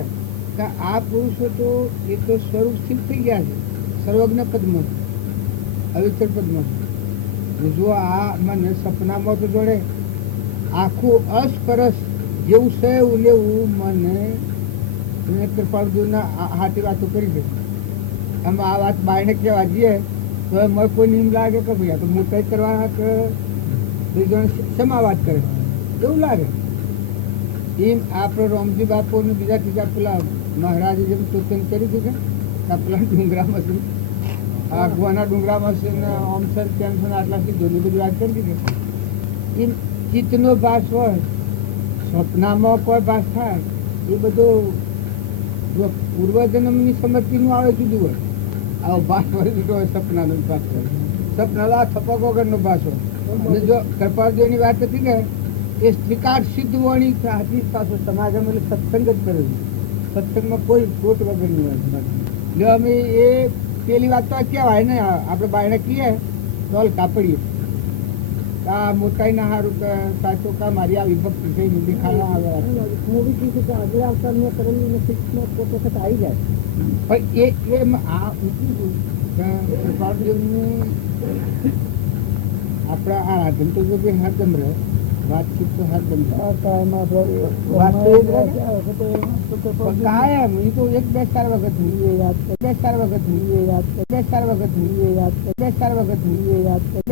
કે આ પુરુષો તો એ તો સ્વરૂપ સ્થિત થઈ ગયા છે, સર્વજ્ઞ પદમાં, અવિચળ પદમાં. જો આ મને સપનામાં તો જોડે આખું અસ્પરસ જેવું છે એવું લેવું મને કૃપાળુના હાથી વાતો કરી દે. અમે આ વાત બાયણે કહેવા જઈએ તો મને કોઈ નિયમ લાગે કે ભાઈ આ તો મોટા કરવા કે શેમાં વાત કરે એવું લાગે. એમ આપણે રામજી બાપુ ને બીજા ત્રીજા પેલા મહારાજે જેમ સૂચન કર્યું હતું કે પેલા ડુંગરામાં છે, આ ગોવાના ડુંગરામાં છે ને ઓમ સર તેમ છે આટલાથી ઘણી બધી વાત કરી દીધી. એમ ચિત્તનો ભાસ હોય, સપનામાં કોઈ ભાસ થાય એ બધું પૂર્વજન્મની સમૃદ્ધિનું આવે જુદું હોય. આવો ભાસ હોય જુદો હોય, સપનાનો ભાસ હોય. સપના આ થપક વગરનો ભાસ હોય. અને જો કૃપાળુની વાત હતી ને એ શ્રીકાર સિદ્ધ વાણી હાથી પાછો સમાગમ એટલે સત્સંગ જ કરેલું. સત્સંગમાં કોઈ ખોટ વગરની હોય. એટલે અમે એ પેલી વાત તો કહેવાય ને આપણે બાયણે કહીએ તો કાપડીએ આ મોટાઈ ના સારું કે સાચો કા મારી આ વિભક્ત થઈ દેખાડવા આવે. હું બી કીધું કે આગળ આવતા મેં કરેલું નથી કોઈ વખત આવી જાય. પણ આ કીધું કે કૃપાળુની આપણા આ રાધન તો જો બી હરદમ રહે, વાતચીત તો હરદમ કાયમ. એ તો 1-2-4 વખત યાદ 2-4 વખત યાદ 2-4 વખત યાદ 2-4 વખત યાદ